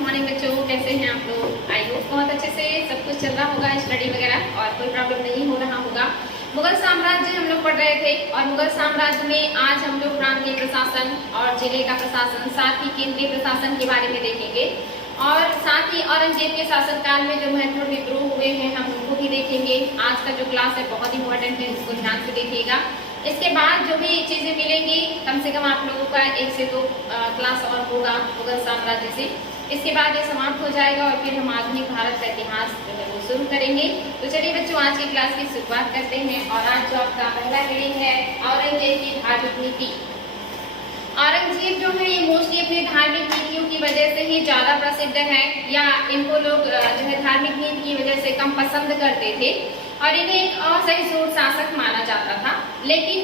Morning बच्चों, कैसे हैं आप लोग? आई होप बहुत अच्छे से सब कुछ चल रहा होगा, स्टडी वगैरह और कोई प्रॉब्लम नहीं हो रहा होगा। मुगल साम्राज्य हम लोग पढ़ रहे थे और मुगल साम्राज्य में आज हम लोग प्रांतीय प्रशासन और जिले का प्रशासन, साथ ही केंद्रीय प्रशासन के बारे में देखेंगे और साथ ही औरंगजेब के शासनकाल में जो महत्वपूर्ण विद्रोह हुए हैं हम उनको भी देखेंगे। आज का जो क्लास है बहुत इंपॉर्टेंट है, इसको ध्यान से देखिएगा। इसके बाद जो भी चीजें मिलेंगी, कम से कम आप लोगों का 1 से 2 क्लास और होगा मुगल साम्राज्य से। इसके बाद ये समाप्त हो जाएगा और फिर हम आधुनिक भारत का इतिहास जो है वो शुरू करेंगे। तो चलिए बच्चों, आज की क्लास की शुरुआत करते हैं और आज जो आपका पहला हेडिंग है औरंगजेब की धार्मिक नीति। औरंगजेब जो है ये मोस्टली अपने धार्मिक नीतियों की वजह से ही ज्यादा प्रसिद्ध है, या इनको लोग जो है धार्मिक नीति की वजह से कम पसंद करते थे और इन्हें एक असहिष्णु शासक माना जाता था। लेकिन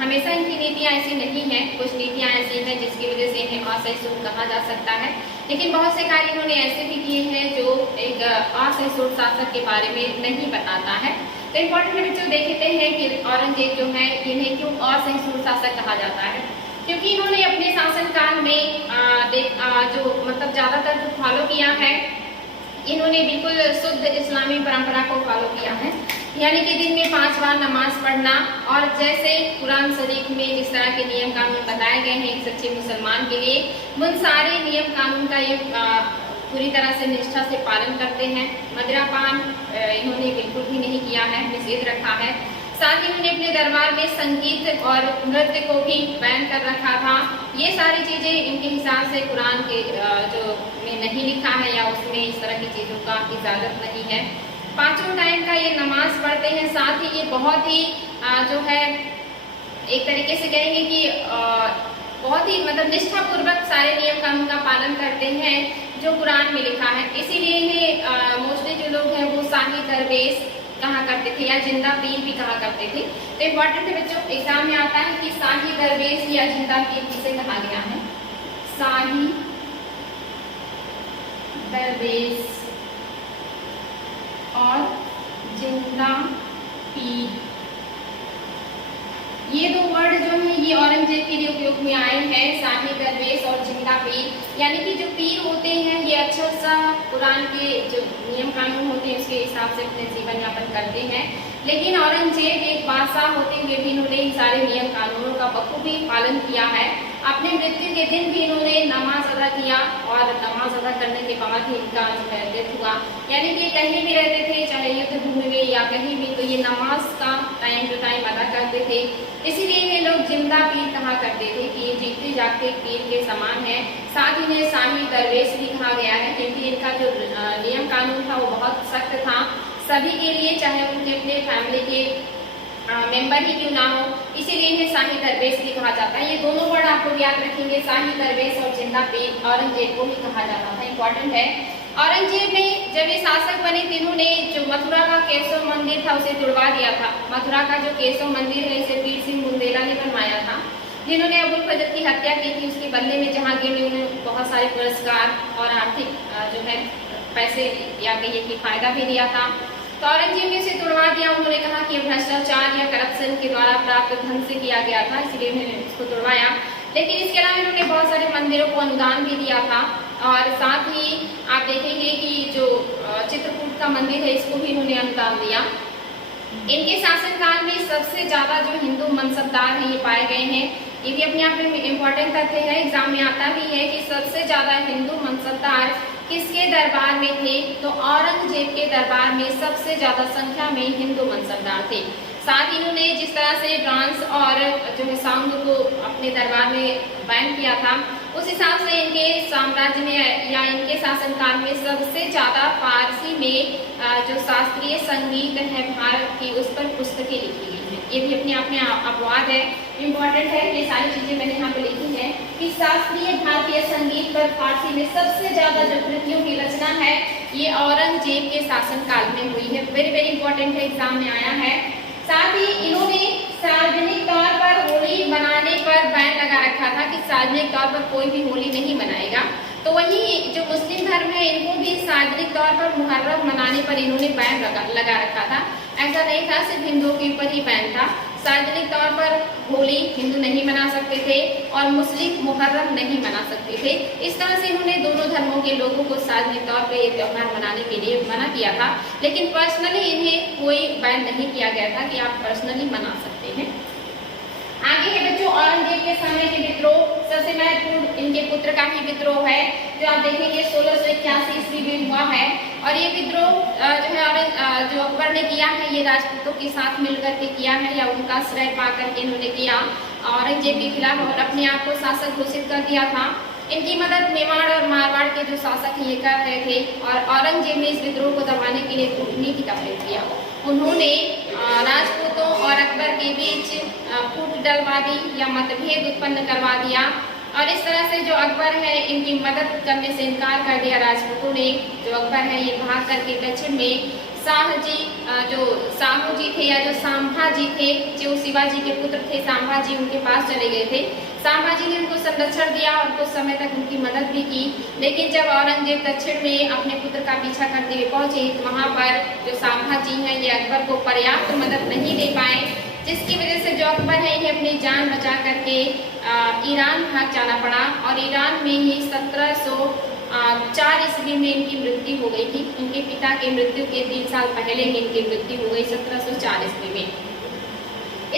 हमेशा इनकी नीतियां ऐसी नहीं है, कुछ नीतियां ऐसी हैं जिसकी वजह से इन्हें असहिष्णु कहा जा सकता है, लेकिन बहुत से कार्य इन्होंने ऐसे भी किए हैं जो एक असहिष्णु शासक के बारे में नहीं बताता है। तो इम्पोर्टेंट है बच्चों, देखते हैं कि औरंगजेब जो है इन्हें क्यों असहिष्णु शासक कहा जाता है। क्योंकि इन्होंने अपने शासनकाल में जो मतलब ज्यादातर जो फॉलो किया है, इन्होंने बिल्कुल शुद्ध इस्लामी परंपरा को फॉलो किया है, यानी कि दिन में 5 बार नमाज पढ़ना और जैसे कुरान शरीफ में जिस तरह के नियम कानून बताए गए हैं एक सच्चे मुसलमान के लिए, उन सारे नियम कानून का ये पूरी तरह से निष्ठा से पालन करते हैं। मदिरापान इन्होंने बिल्कुल भी नहीं किया है, निषेध रखा है। साथ ही इन्होंने अपने दरबार में संगीत और नृत्य को भी बैन कर रखा था। ये सारी चीजें इनके हिसाब से कुरान के जो में नहीं लिखा है या उसमें इस तरह की चीजों का इजाजत नहीं है। 5 टाइम का ये नमाज पढ़ते हैं। साथ ही ये बहुत ही जो है एक तरीके से कहेंगे कि बहुत ही मतलब निष्ठापूर्वक सारे नियम कानून का पालन करते हैं जो कुरान में लिखा है। इसीलिए इन्हें मोस्टली जो लोग हैं वो शाही दरवेश कहा करते थे या जिंदा पीर भी कहा करते थे। तो इम्पोर्टेंट है बच्चों, एग्जाम में आता है कि शाही दरवेश या जिंदा पीर किसे कहा गया है। शाही दरवेश और जिंदा पीर, ये 2 वर्ड जो है ये औरंगजेब के लिए उपयोग में आए हैं। शाही दरवेश और जिंदा पीर, यानी कि जो पीर होते हैं ये अच्छा सा कुरान के जो नियम कानून होते हैं उसके हिसाब से अपने जीवन यापन करते हैं, लेकिन औरंगजेब एक बादशाह होते हुए भी इन्होंने इन सारे नियम कानूनों का बखूबी पालन किया है। अपने मृत्यु के दिन भी इन्होंने नमाज अदा किया और नमाज अदा करने के बाद ही इनका जो है डेथ हुआ। यानी कि कहीं भी रहते थे, चाहे युद्ध भूमि में या कहीं भी, तो ये नमाज का टाइम टू टाइम अदा करते थे। इसीलिए ये लोग जिंदा पीर कहा करते थे कि ये जीते जागते पीर के समान है। साथ ही इन्हें शाही दरवेश भी कहा गया है क्योंकि इनका जो नियम कानून था वो बहुत सख्त था सभी के लिए, चाहे उनके अपने फैमिली के मेंबर ही क्यों ना हो। इसीलिए इन्हें शाही दरवेश भी कहा जाता है। ये दोनों वर्ड आप लोग याद रखेंगे, शाही दरवेश और जिंदा पीर। औरंगजेब को भी कहा जाता था, इम्पोर्टेंट है। औरंगजेब ने जब ये शासक बने तो इन्होंने जो मथुरा का केशव मंदिर था उसे तुड़वा दिया था। मथुरा का जो केशव मंदिर है इसे वीर सिंह बुंदेला ने बनवाया था, जिन्होंने अबुल फजल की हत्या की थी। उसके बदले में जहांगीर ने उन्हें बहुत सारे पुरस्कार और आर्थिक जो है पैसे या कहिए कि फायदा भी दिया था। तो औरंगजेब ने इसे तुड़वा दिया। उन्होंने कहा कि भ्रष्टाचार या करप्शन के द्वारा प्राप्त धन से किया गया था, इसलिए उन्होंने इसको तुड़वाया। लेकिन इसके अलावा इन्होंने बहुत सारे मंदिरों को अनुदान भी दिया था और साथ ही आप देखेंगे कि जो चित्रकूट का मंदिर है इसको भी इन्होंने अनुदान दिया। इनके शासनकाल में सबसे ज्यादा जो हिंदू मनसबदार हैं ये पाए गए हैं। ये भी अपने आप में इम्पोर्टेंट तथ्य है, एग्जाम में आता भी है कि सबसे ज्यादा हिंदू मनसबदार किसके दरबार में थे, तो औरंगजेब के दरबार में सबसे ज्यादा संख्या में हिंदू मनसबदार थे। साथ ही इन्होंने जिस तरह से डांस और जो है सॉन्ग को अपने दरबार में बैन किया था, उस हिसाब से इनके साम्राज्य में या इनके शासनकाल में सबसे ज्यादा फारसी में जो शास्त्रीय संगीत है भारत की, उस पर पुस्तकें लिखी गई हैं। ये भी अपने आप में अपवाद है, इम्पोर्टेंट है। ये सारी चीजें मैंने यहाँ पे लिखी है कि शास्त्रीय भारतीय संगीत पर फारसी में सबसे ज्यादा जो कृतियों की रचना है ये औरंगजेब के शासनकाल में हुई है। वेरी वेरी इंपॉर्टेंट है, एग्जाम में आया है। साथ ही इन्होंने सार्वजनिक तौर पर होली मनाने पर बैन लगा रखा था कि सार्वजनिक तौर पर कोई भी होली नहीं मनाएगा। तो वहीं जो मुस्लिम धर्म है इनको भी सार्वजनिक तौर पर मुहर्रम मनाने पर इन्होंने बैन लगा रखा था। ऐसा नहीं था सिर्फ हिंदुओं के ऊपर ही बैन था, सार्वजनिक तौर पर होली हिंदू नहीं मना सकते थे और मुस्लिम मुहर्रम नहीं मना सकते थे। इस तरह से इन्होंने दोनों धर्मों के लोगों को सार्वजनिक तौर पर ये त्यौहार मनाने के लिए मना किया था, लेकिन पर्सनली इन्हें कोई बैन नहीं किया गया था कि आप पर्सनली मना सकते हैं। आगे है बच्चों औरंगजेब के समय के विद्रोह। सबसे महत्वपूर्ण इनके पुत्र का ही विद्रोह है, जो आप देखेंगे 1681 ईस्वी में हुआ है। और ये विद्रोह जो है जो अकबर ने किया है, ये राजपूतों के साथ मिलकर के किया है या उनका श्रेय पा करके इन्होंने किया औरंगजेब के खिलाफ और अपने आप को शासक घोषित कर दिया था। इनकी मदद मेवाड़ और मारवाड़ के जो शासक हैं ये कर रहे थे और औरंगजेब ने इस विद्रोह को दबाने के लिए कूटनीति का प्रयोग किया। उन्होंने राजपूतों और अकबर के बीच फूट डलवा दी या मतभेद उत्पन्न करवा दिया और इस तरह से जो अकबर है इनकी मदद करने से इनकार कर दिया राजपूतों ने। जो अकबर है ये भाग करके दक्षिण में शाहजी जो साहू जी थे या जो सांभा जी थे, जो शिवाजी के पुत्र थे सांभा जी, उनके पास चले गए थे। सांभा जी ने उनको संरक्षण दिया और कुछ समय तक उनकी मदद भी की, लेकिन जब औरंगजेब दक्षिण में अपने पुत्र का पीछा करते हुए पहुंचे तो वहां पर जो सांभा जी हैं ये अकबर को पर्याप्त मदद नहीं दे पाए, जिसकी वजह से जो अकबर है इन्हें अपनी जान बचा करके ईरान भाग जाना पड़ा और ईरान में ही 1704 ईस्वी में इनकी मृत्यु हो गई थी। इनके पिता की मृत्यु के 3 साल पहले ही इनकी मृत्यु हो गई 1704 ईस्वी में।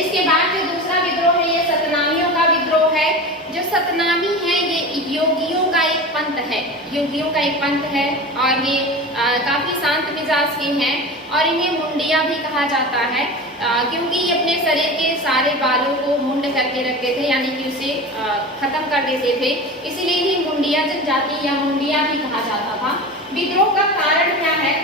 इसके बाद जो दूसरा विद्रोह है ये सतनामियों का विद्रोह है। जो सतनामी है ये योगियों का एक पंथ है, योगियों का एक पंथ है और ये काफी शांत मिजाज के हैं और इन्हें मुंडिया भी कहा जाता है क्योंकि ये अपने शरीर के सारे बालों को मुंड करके रखते थे, यानी कि उसे खत्म कर देते थे, इसीलिए इन्हें मुंडिया जनजाति या मुंडिया भी कहा जाता था। विद्रोह का कारण क्या है?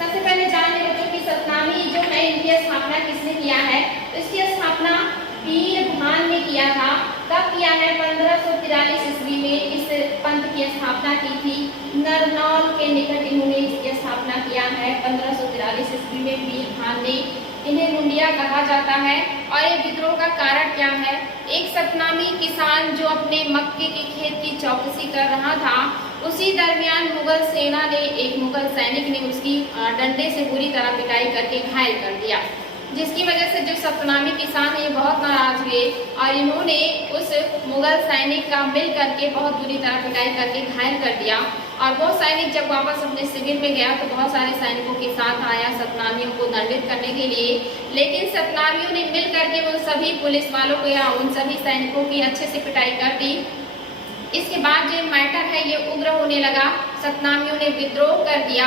सबसे पहले जानिए बच्चों की सतनामी जो है इनकी स्थापना किसने किया है? इसकी स्थापना वीरभान ने किया था। कब किया है? 1543 ईस्वी में इस पंथ की स्थापना की थी। नरनौल के निकट इन्होंने इसकी स्थापना किया है 1543 ईस्वी में वीरभान ने। इन्हें मुंडिया कहा जाता है। और ये विद्रोह का कारण क्या है? एक सतनामी किसान जो अपने मक्के के खेत की चौकसी कर रहा था, उसी दरमियान मुगल सेना ने, एक मुगल सैनिक ने उसकी डंडे से बुरी तरह पिटाई करके घायल कर दिया, जिसकी वजह से जो सतनामी किसान है ये बहुत नाराज हुए और इन्होंने उस मुगल सैनिक का मिल करके बहुत बुरी तरह पिटाई करके घायल कर दिया। और वो सैनिक जब वापस अपने शिविर में गया तो बहुत सारे सैनिकों के साथ आया सतनामियों को दंडित करने के लिए, लेकिन सतनामियों ने मिल करके वो सभी पुलिस वालों को या उन सभी सैनिकों की अच्छे से पिटाई कर दी। इसके बाद जो मैटर है ये उग्र होने लगा, सतनामियों ने विद्रोह कर दिया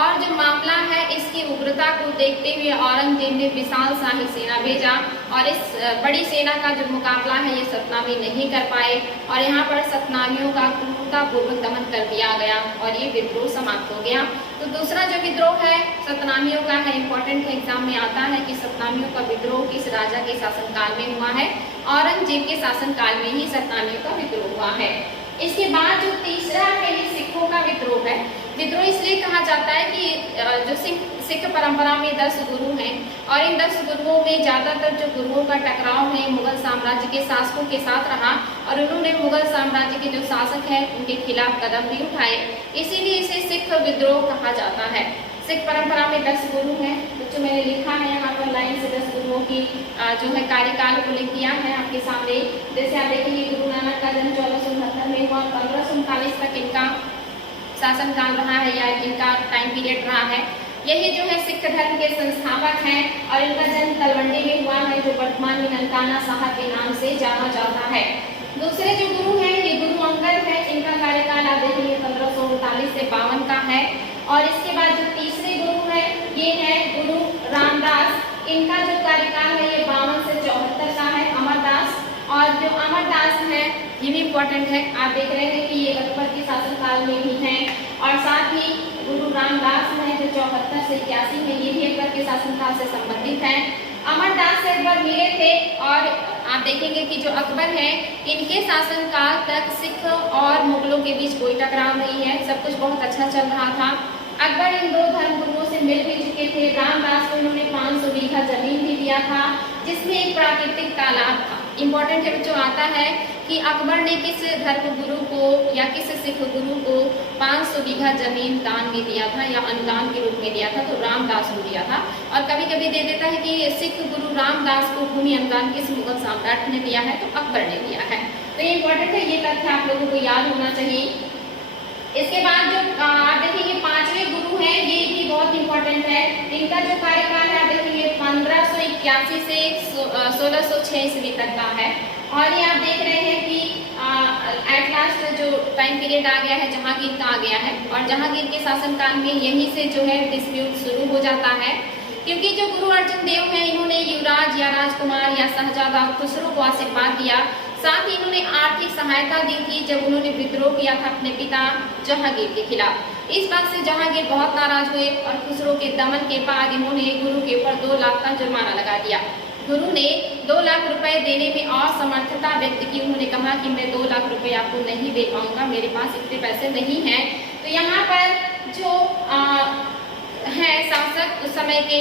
और जो मामला है इसकी उग्रता को देखते हुए औरंगजेब ने विशाल शाही सेना भेजा और इस बड़ी सेना का जो मुकाबला है ये सतनामी नहीं कर पाए और यहाँ पर सतनामियों का क्रूरतापूर्वक दमन कर दिया गया और ये विद्रोह समाप्त हो गया। तो दूसरा जो विद्रोह है सतनामियों का है, इम्पोर्टेंट है, एग्जाम में आता है कि सतनामियों का विद्रोह किस राजा के शासनकाल में हुआ है? औरंगजेब के शासनकाल में ही सतनामियों का विद्रोह हुआ है। इसके बाद जो तीसरा है ये सिखों का विद्रोह है। विद्रोह इसलिए कहा जाता है कि जो सिख परंपरा में 10 गुरु हैं और इन 10 गुरुओं में ज्यादातर जो गुरुओं का टकराव है मुगल साम्राज्य के शासकों के साथ रहा और उन्होंने मुगल साम्राज्य के जो शासक हैं उनके खिलाफ कदम भी उठाए, इसीलिए इसे सिख विद्रोह कहा जाता है। सिख परंपरा में 10 गुरु हैं। बच्चों मैंने लिखा है यहाँ पर लाइन से 10 गुरुओं की जो है कार्यकाल को लिख दिया है आपके सामने। जैसे आप देखेंगे गुरु नानक का जन्म 1469 में हुआ, 1539 तक इनका शासनकाल रहा है या इनका टाइम पीरियड रहा है। यही जो है सिख धर्म के संस्थापक हैं और इनका जन्म तलवंडी में हुआ है जो वर्तमान में ननकाना साहब के नाम से जाना जाता है। दूसरे जो गुरु हैं ये गुरु अंगद है, इनका कार्यकाल आप देखेंगे 1539 से 52 का है। और इसके बाद जो तीसरे गुरु हैं ये है गुरु रामदास, इनका जो कार्यकाल है ये 52 से 74 का है। अमरदास, और जो अमरदास है ये भी इम्पोर्टेंट है, आप देख रहे हैं कि ये अकबर के शासनकाल में ही हैं। और साथ ही गुरु रामदास है जो 74 से 81 में, ये भी अकबर के शासनकाल से संबंधित हैं। अमरदास से अकबर मिले थे और आप देखेंगे कि जो अकबर है इनके शासनकाल तक सिख और मुगलों के बीच कोई टकराव नहीं है, सब कुछ बहुत अच्छा चल रहा था। अकबर इन 2 धर्मगुरुओं से मिल भी चुके थे। रामदास को उन्होंने 500 बीघा जमीन भी दिया था जिसमें एक प्राकृतिक तालाब था। इम्पोर्टेंट है बच्चों आता है कि अकबर ने किस धर्म गुरु को या किस सिख गुरु को 500 बीघा जमीन दान में दिया था या अनुदान के रूप में दिया था, तो रामदास को दिया था। और कभी कभी दे देता है कि सिख गुरु रामदास को भूमि अनुदान किस मुगल सम्राट ने दिया है, तो अकबर ने दिया है। तो ये इंपॉर्टेंट है, ये तथ्य आप लोगों को याद होना चाहिए। इसके बाद जो आप देखेंगे 5वें गुरु हैं, ये भी बहुत इंपॉर्टेंट है। इनका जो कार्यकाल है आप देखेंगे 1581 से 1606 ईस्वी तक का है। और ये आप देख रहे हैं कि एट लास्ट जो टाइम पीरियड आ गया है जहांगीर का आ गया है, और जहांगीर के शासनकाल में यहीं से जो है डिस्प्यूट शुरू हो जाता है, क्योंकि जो गुरु अर्जुन देव हैं इन्होंने युवराज या राजकुमार या शहजादा खुसरो को आशीर्वाद दिया, साथ ही इन्होंने आर्थिक सहायता दी थी जब उन्होंने विद्रोह किया था अपने पिता जहांगीर के खिलाफ। इस बात से जहांगीर बहुत नाराज हुए और खुसरो के दमन के बाद इन्होंने गुरु के ऊपर 2 लाख का जुर्माना लगा दिया। गुरु ने 2 लाख रुपए देने में असमर्थता व्यक्त की। उन्होंने कहा कि मैं 2 लाख रुपए आपको नहीं दे पाऊंगा, मेरे पास इतने पैसे नहीं हैं। तो यहाँ पर जो है शासक उस समय के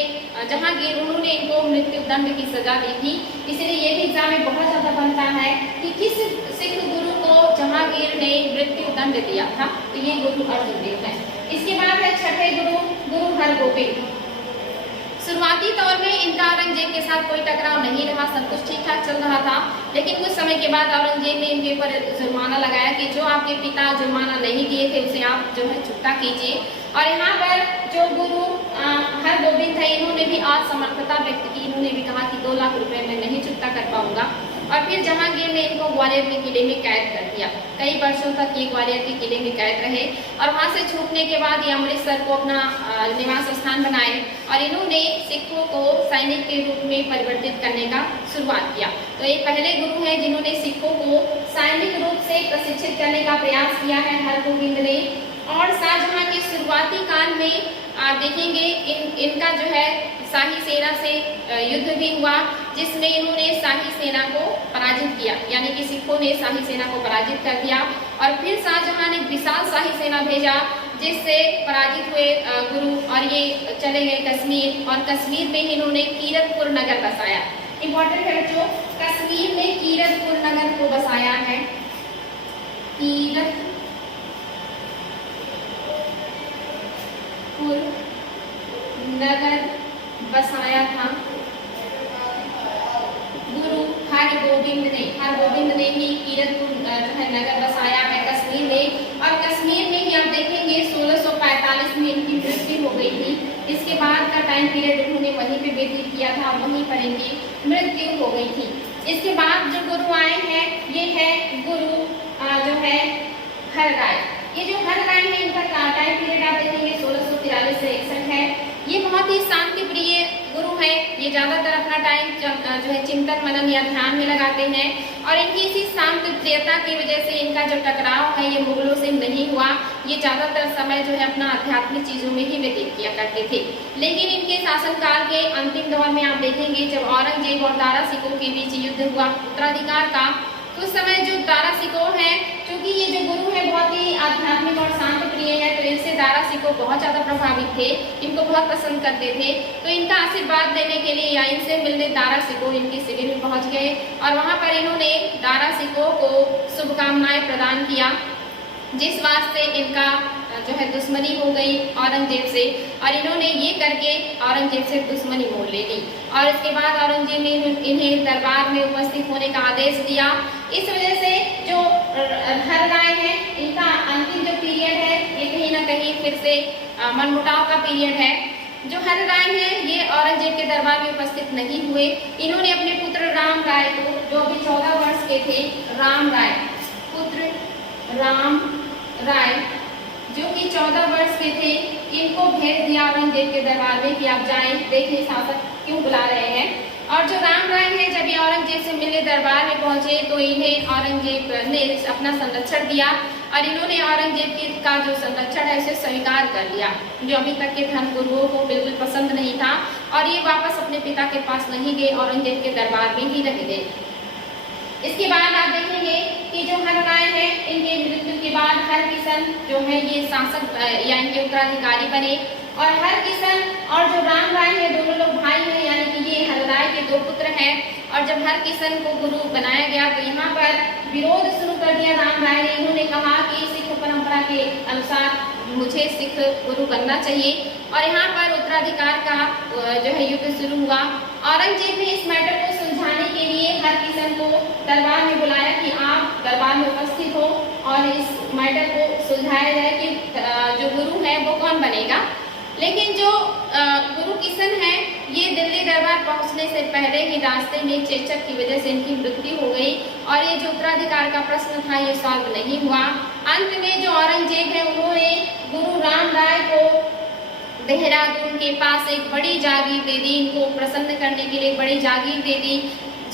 जहांगीर, उन्होंने इनको मृत्यु दंड की सजा दी थी। इसलिए ये भी एग्जाम में बहुत ज्यादा बनता है कि किस सिख गुरु को जहांगीर ने मृत्यु दंड दिया था, तो ये गुरु अर्जुन देव है। इसके बाद है 6ठे गुरु, गुरु हरगोबिंद। शुरुआती तौर में इनका औरंगजेब के साथ कोई टकराव नहीं रहा, सब कुछ ठीक ठाक चल रहा था। लेकिन कुछ समय के बाद औरंगजेब ने इनके ऊपर जुर्माना लगाया कि जो आपके पिता जुर्माना नहीं दिए थे उसे आप जो है चुकता कीजिए। और यहाँ पर जो गुरु हरगोबिंद थे इन्होंने भी असमर्थता व्यक्त की। इन्होंने भी कहा कि 2 लाख रुपए मैं नहीं चुकता कर पाऊंगा। और फिर जहांगीर ने इनको ग्वालियर के किले में कैद कर दिया। कई वर्षों तक ये ग्वालियर के किले में कैद रहे और वहां से छूटने के बाद ये अमृतसर को अपना निवास स्थान बनाए और इन्होंने सिखों को सैनिक के रूप में परिवर्तित करने का शुरुआत किया। तो ये पहले गुरु हैं जिन्होंने सिखों को सैनिक रूप से प्रशिक्षित करने का प्रयास किया है, हरगोबिंद ने। और शाहजहां के शुरुआती काल में आप देखेंगे इनका जो है शाही सेना से युद्ध भी हुआ, जिसमें इन्होंने शाही सेना को पराजित किया, यानी कि सिखों ने शाही सेना को पराजित कर दिया। और फिर शाहजहां ने विशाल शाही सेना भेजा, जिससे पराजित हुए गुरु और ये चले गए कश्मीर। और कश्मीर में इन्होंने कीरतपुर नगर बसाया। इंपॉर्टेंट है बच्चों, कश्मीर में कीरतपुर नगर को बसाया है। कीरतपुर नगर बसाया था गुरु हरगोबिंद ने ही कीरतपुर नगर बसाया है कश्मीर में। और कश्मीर में ही आप देखेंगे 1645 में इनकी मृत्यु हो गई थी। इसके बाद का टाइम पीरियड उन्होंने वहीं पे व्यतीत किया था, वहीं पर इनकी मृत्यु हो गई थी। इसके बाद जो गुरु आए हैं ये है गुरु जो है हरराय। ये जो हरराय है इनका टाइम पीरियड आप देखेंगे 1643 से 61 है। ये बहुत ही शांति प्रिय गुरु है। ये ज्यादातर अपना टाइम जो है चिंतन मनन या ध्यान में लगाते हैं और इनकी इसी शांत प्रियता की वजह से इनका जो टकराव है ये मुगलों से नहीं हुआ। ये ज्यादातर समय जो है अपना आध्यात्मिक चीजों में ही व्यतीत किया करते थे। लेकिन इनके शासनकाल के अंतिम दौर में आप देखेंगे जब औरंगजेब और दारा सिकोह के बीच युद्ध हुआ उत्तराधिकार का, तो उस समय जो दारा सिकोह है, क्योंकि ये जो गुरु है बहुत ही आध्यात्मिक और शांत प्रिय है, तो इनसे दारा सिकोह बहुत ज्यादा प्रभावित थे, इनको बहुत पसंद करते थे। तो इनका आशीर्वाद देने के लिए या इनसे मिलने दारा सिकोह इनके शिविर में पहुंच गए और वहां पर इन्होंने दारा सिकोह को शुभकामनाएं प्रदान किया, जिस वास्ते इनका जो है दुश्मनी हो गई औरंगजेब से। और इन्होंने ये करके औरंगजेब से दुश्मनी मोल ले ली और इसके बाद औरंगजेब ने इन्हें दरबार में उपस्थित होने का आदेश दिया। इस वजह से जो हरराय है इनका अंतिम जो पीरियड है ये कहीं ना कहीं फिर से मनमुटाव का पीरियड है। जो हरराय है ये औरंगजेब के दरबार में उपस्थित नहीं हुए। इन्होंने अपने पुत्र राम राय को, जो अभी 14 वर्ष के थे, राम राय, पुत्र राम राय जो कि 14 वर्ष के थे, इनको भेज दिया औरंगजेब के दरबार में कि आप जाएं, देखें शासक क्यों बुला रहे हैं। और जो राम राय है जब ये औरंगजेब से मिलने दरबार में पहुंचे तो इन्हें औरंगजेब ने अपना संरक्षण दिया और इन्होंने औरंगजेब का जो संरक्षण है उसे स्वीकार कर लिया, जो अभी तक के धर्म गुरुओं को बिल्कुल पसंद नहीं था। और ये वापस अपने पिता के पास नहीं गए, औरंगजेब के दरबार में ही रह गए। इसके बाद आप देखेंगे कि जो हरराय है इनके मृत्यु के बाद हरकिशन जो है ये शासक या इनके उत्तराधिकारी बने और हरकिशन और जो राम राय है दोनों लोग भाई हैं, यानी कि ये हरराय के दो पुत्र हैं। और जब हरकिशन को गुरु बनाया गया तो यहाँ पर विरोध शुरू कर दिया राम राय ने। इन्होंने कहा कि सिख परंपरा के अनुसार मुझे सिख गुरु बनना चाहिए और यहाँ पर उत्तराधिकार का जो है युद्ध शुरू हुआ। औरंगजेब ने इस मैटर को सुलझाने के लिए हरकिशन को दरबार में बुलाया कि आप दरबार में उपस्थित हो और इस मैटर को सुलझाया जाए कि जो गुरु है वो कौन बनेगा। लेकिन जो गुरु किशन है ये दिल्ली दरबार पहुंचने से पहले ही रास्ते में चेचक की वजह से इनकी मृत्यु हो गई और ये जो उत्तराधिकार का प्रश्न था ये सॉल्व नहीं हुआ। अंत में जो औरंगजेब है उन्होंने गुरु राम राय को देहरादून के पास एक बड़ी जागीर दे दी, इनको प्रसन्न करने के लिए बड़ी जागीर दे दी,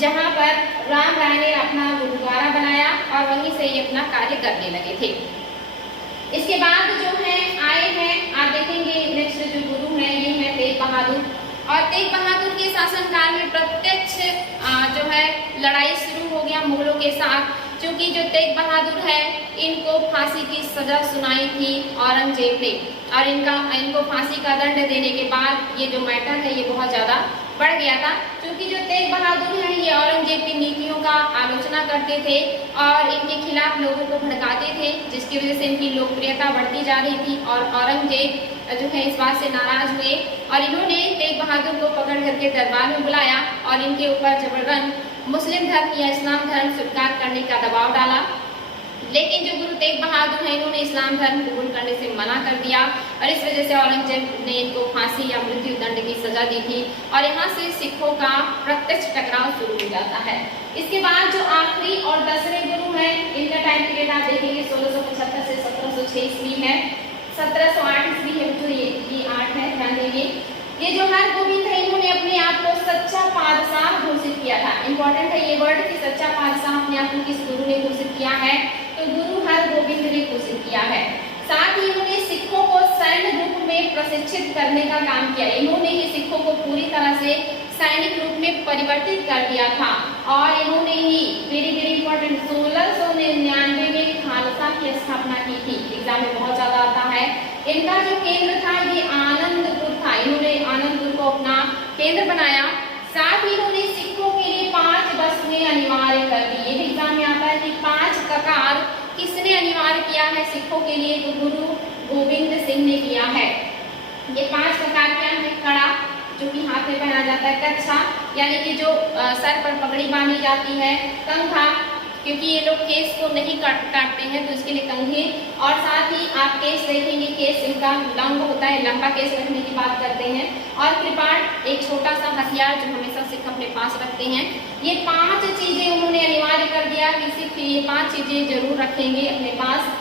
जहां पर राम राय ने अपना गुरुद्वारा बनाया और वहीं से ये अपना कार्य करने लगे थे। इसके बाद जो है आए हैं, आप देखेंगे नेक्स्ट जो गुरु हैं ये है तेग बहादुर। और तेग बहादुर के शासनकाल में प्रत्यक्ष जो है लड़ाई शुरू हो गया मुगलों के साथ, क्योंकि जो तेग बहादुर है इनको फांसी की सजा सुनाई थी औरंगजेब ने और इनको फांसी का दंड देने के बाद ये जो मैटर है ये बहुत ज्यादा बढ़ गया था, क्योंकि जो तेग बहादुर हैं ये औरंगजेब की नीतियों का आलोचना करते थे और इनके खिलाफ लोगों को भड़काते थे, जिसकी वजह से इनकी लोकप्रियता बढ़ती जा रही थी और औरंगजेब जो है इस बात से नाराज हुए और इन्होंने तेग बहादुर को पकड़ करके दरबार में बुलाया और इनके ऊपर जबरन मुस्लिम धर्म या इस्लाम धर्म स्वीकार करने का दबाव डाला। लेकिन जो गुरु तेग बहादुर हैं इन्होंने इस्लाम धर्म कबूल करने से मना कर दिया और इस वजह से औरंगजेब ने इनको फांसी या मृत्यु दंड की सजा दी थी और यहाँ से सिखों का प्रत्यक्ष टकराव शुरू हो जाता है। इसके बाद जो आखिरी और 10वें गुरु हैं इनका टाइम पीरियड आप देखेंगे 1675 से 1706 ईस्वी है, 1708 ईस्वी है, जो ये 8 है, ध्यान देंगे। ये जो हरगोविंद है इन्होंने अपने आप को सच्चा पातशाह घोषित किया था। इंपॉर्टेंट है ये वर्ड कि सच्चा पातशाह अपने आप को किस गुरु ने घोषित किया है, तो गुरु हरगोविंद ने घोषित किया है। साथ ही इन्होंने सिखों को सैन्य रूप में प्रशिक्षित करने का काम किया। इन्होंने ही सिखों को पूरी तरह से सैनिक रूप में परिवर्तित कर दिया था और इन्होंने ही वेरी इंपॉर्टेंट 1699 में खालसा की स्थापना की थी। एग्जाम में बहुत ज्यादा आता है। इनका जो केंद्र था ये आनंदपुर था, इन्होंने आनंदपुर को अपना केंद्र बनाया। साथ ही इन्होंने सिखों के लिए 5 वस्तुएं अनिवार्य कर दी। ये एग्जाम में आता है कि 5 ककार किसने अनिवार्य किया है सिखों के लिए, तो गुरु गोविंद सिंह ने किया है। ये 5 ककार क्या है, कड़ा जो कि हाथ में पहना जाता है, कच्छा यानी कि जो सर पर पगड़ी बांधी जाती है, कंघा क्योंकि ये लोग केस को नहीं काटते हैं तो इसके लिए कंघी, और साथ ही आप केस देखेंगे केस इनका लंब होता है, लंबा केस रखने की बात करते हैं, और कृपाण एक छोटा सा हथियार जो हमेशा सिख अपने पास रखते हैं। ये 5 चीजें उन्होंने अनिवार्य कर दिया कि सिख ये 5 चीजें जरूर रखेंगे अपने पास।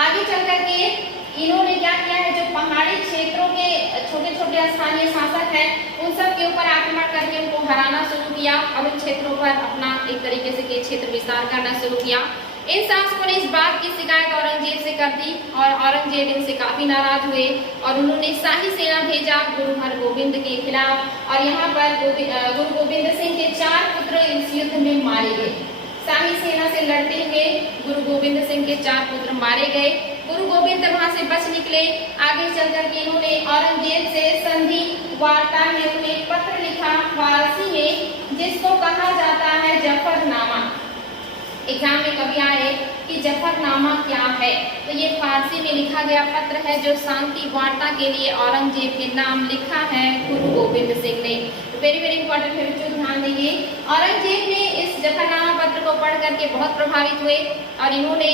आगे चल करके इन्होंने क्या किया है, जो पहाड़ी क्षेत्रों के छोटे छोटे स्थानीय शासक हैं उन सब के ऊपर आक्रमण करके उनको हराना शुरू किया और उन क्षेत्रों पर अपना एक तरीके से क्षेत्र विस्तार करना शुरू किया। इन शासकों ने इस बात की शिकायत औरंगजेब से कर दी और औरंगजेब इनसे काफी नाराज हुए और उन्होंने शाही सेना भेजा गुरु हरगोविंद के खिलाफ, और यहाँ पर गुरु गोविंद सिंह के 4 पुत्र इस युद्ध में मारे गए। शाही सेना से लड़ते हुए गुरु गोविंद सिंह के 4 पुत्र मारे गए। गुरु गोविंद वहां से बच निकले। आगे चलकर के इन्होंने औरंगजेब से संधि वार्ता में उन्हें पत्र लिखा फारसी में, जिसको कहा जाता है जफरनामा। एग्जाम में कभी आए कि जफरनामा क्या है, तो ये फारसी में लिखा गया पत्र है जो शांति वार्ता के लिए औरंगजेब के नाम लिखा है गुरु गोविंद सिंह ने। वेरी इंपॉर्टेंट है बच्चों, ध्यान देंगे। औरंगजेब ने इस जफरनामा पत्र को पढ़ करके बहुत प्रभावित हुए और इन्होंने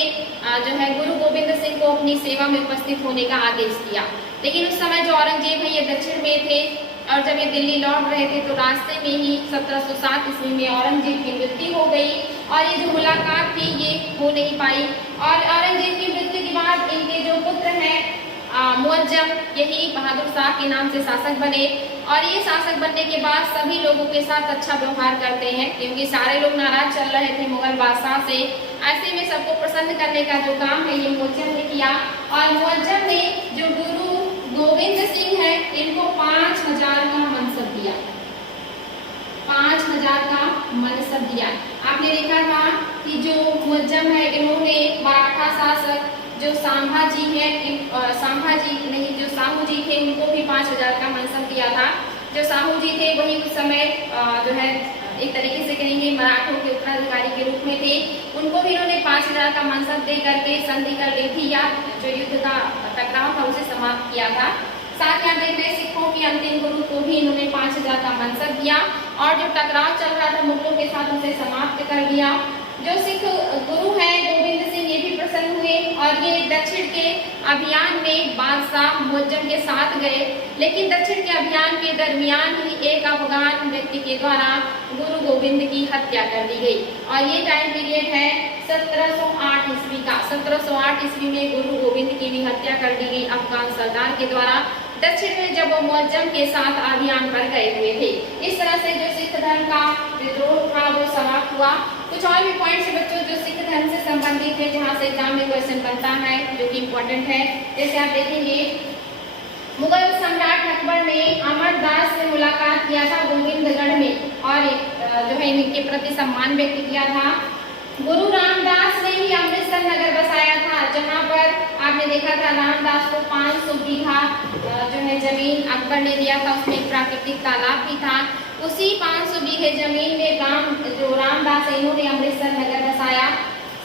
जो है गुरु गोविंद सिंह को अपनी सेवा में उपस्थित होने का आदेश दिया। लेकिन उस समय जो औरंगजेब है ये दक्षिण में थे और जब ये दिल्ली लौट रहे थे तो रास्ते में ही 1707 ईस्वी में औरंगजेब की मृत्यु हो गई और ये जो मुलाकात थी ये हो नहीं पाई। और औरंगजेब की मृत्यु के बाद इनके जो पुत्र हैं मुअज्जम, यही बहादुर शाह के नाम से शासक बने, और ये शासक बनने के बाद सभी लोगों के साथ अच्छा व्यवहार करते हैं क्योंकि सारे लोग नाराज चल रहे थे मुगल बादशाह से। ऐसे में सबको प्रसन्न करने का जो काम है ये मुअज्जम ने किया और मुअज्जम ने जो गुरु गोविंद सिंह है इनको 5000 का मनसब दिया। 5000 का मनसब दिया। आपने देखा था कि जो मुअज्जम है इन्होंने मराठा शासक जो संभाजी है, संभाजी नहीं, जो साहू जी थे उनको भी 5,000 का मनसब दिया था। जो साहू जी थे वही उस समय जो है एक तरीके से कहेंगे मराठों के उत्तराधिकारी के रूप में थे। उनको भी इन्होंने 5,000 का मनसब दे करके संधि कर ली थी, या जो युद्ध का टकराव था उसे समाप्त किया था। साथ ही आप देख रहे हैं सिखों के अंतिम गुरु को भी इन्होंने 5,000 का मनसब दिया और जो टकराव चल रहा था मुगलों के साथ उसे समाप्त कर दिया। जो सिख गुरु हैं गोविंद सिंह ये भी प्रसन्न हुए और ये दक्षिण के अभियान में बादशाह मुअज्जम के साथ गए, लेकिन दक्षिण के अभियान के दरमियान ही एक अफगान व्यक्ति के द्वारा गुरु गोविंद की हत्या कर दी गई। और ये टाइम पीरियड है 1708 ईस्वी का। 1708 ईस्वी में गुरु गोविंद की भी हत्या कर दी गई अफगान सरदार के द्वारा, दक्षिण में जब वो मुअज्जम के साथ अभियान पर गए हुए थे। इस तरह से जो सिख धर्म का विद्रोह था वो समाप्त हुआ। कुछ और भी पॉइंट्स बच्चों जो सिख धर्म से संबंधित है, जहाँ से एग्जाम में क्वेश्चन बनता है, जो कि इम्पोर्टेंट है। जैसे आप देखेंगे मुगल सम्राट अकबर ने अमरदास से मुलाकात किया था गोविंदगढ़ में और जो है इनके प्रति सम्मान व्यक्त किया था। गुरु रामदास ने ही अमृतसर नगर बसाया था, जहाँ पर आपने देखा था रामदास को 500 बीघा जो है जमीन अकबर ने दिया था, उसमें एक प्राकृतिक तालाब भी था। उसी 500 बीघे जमीन में जो रामदास है इन्होंने अमृतसर नगर बसाया।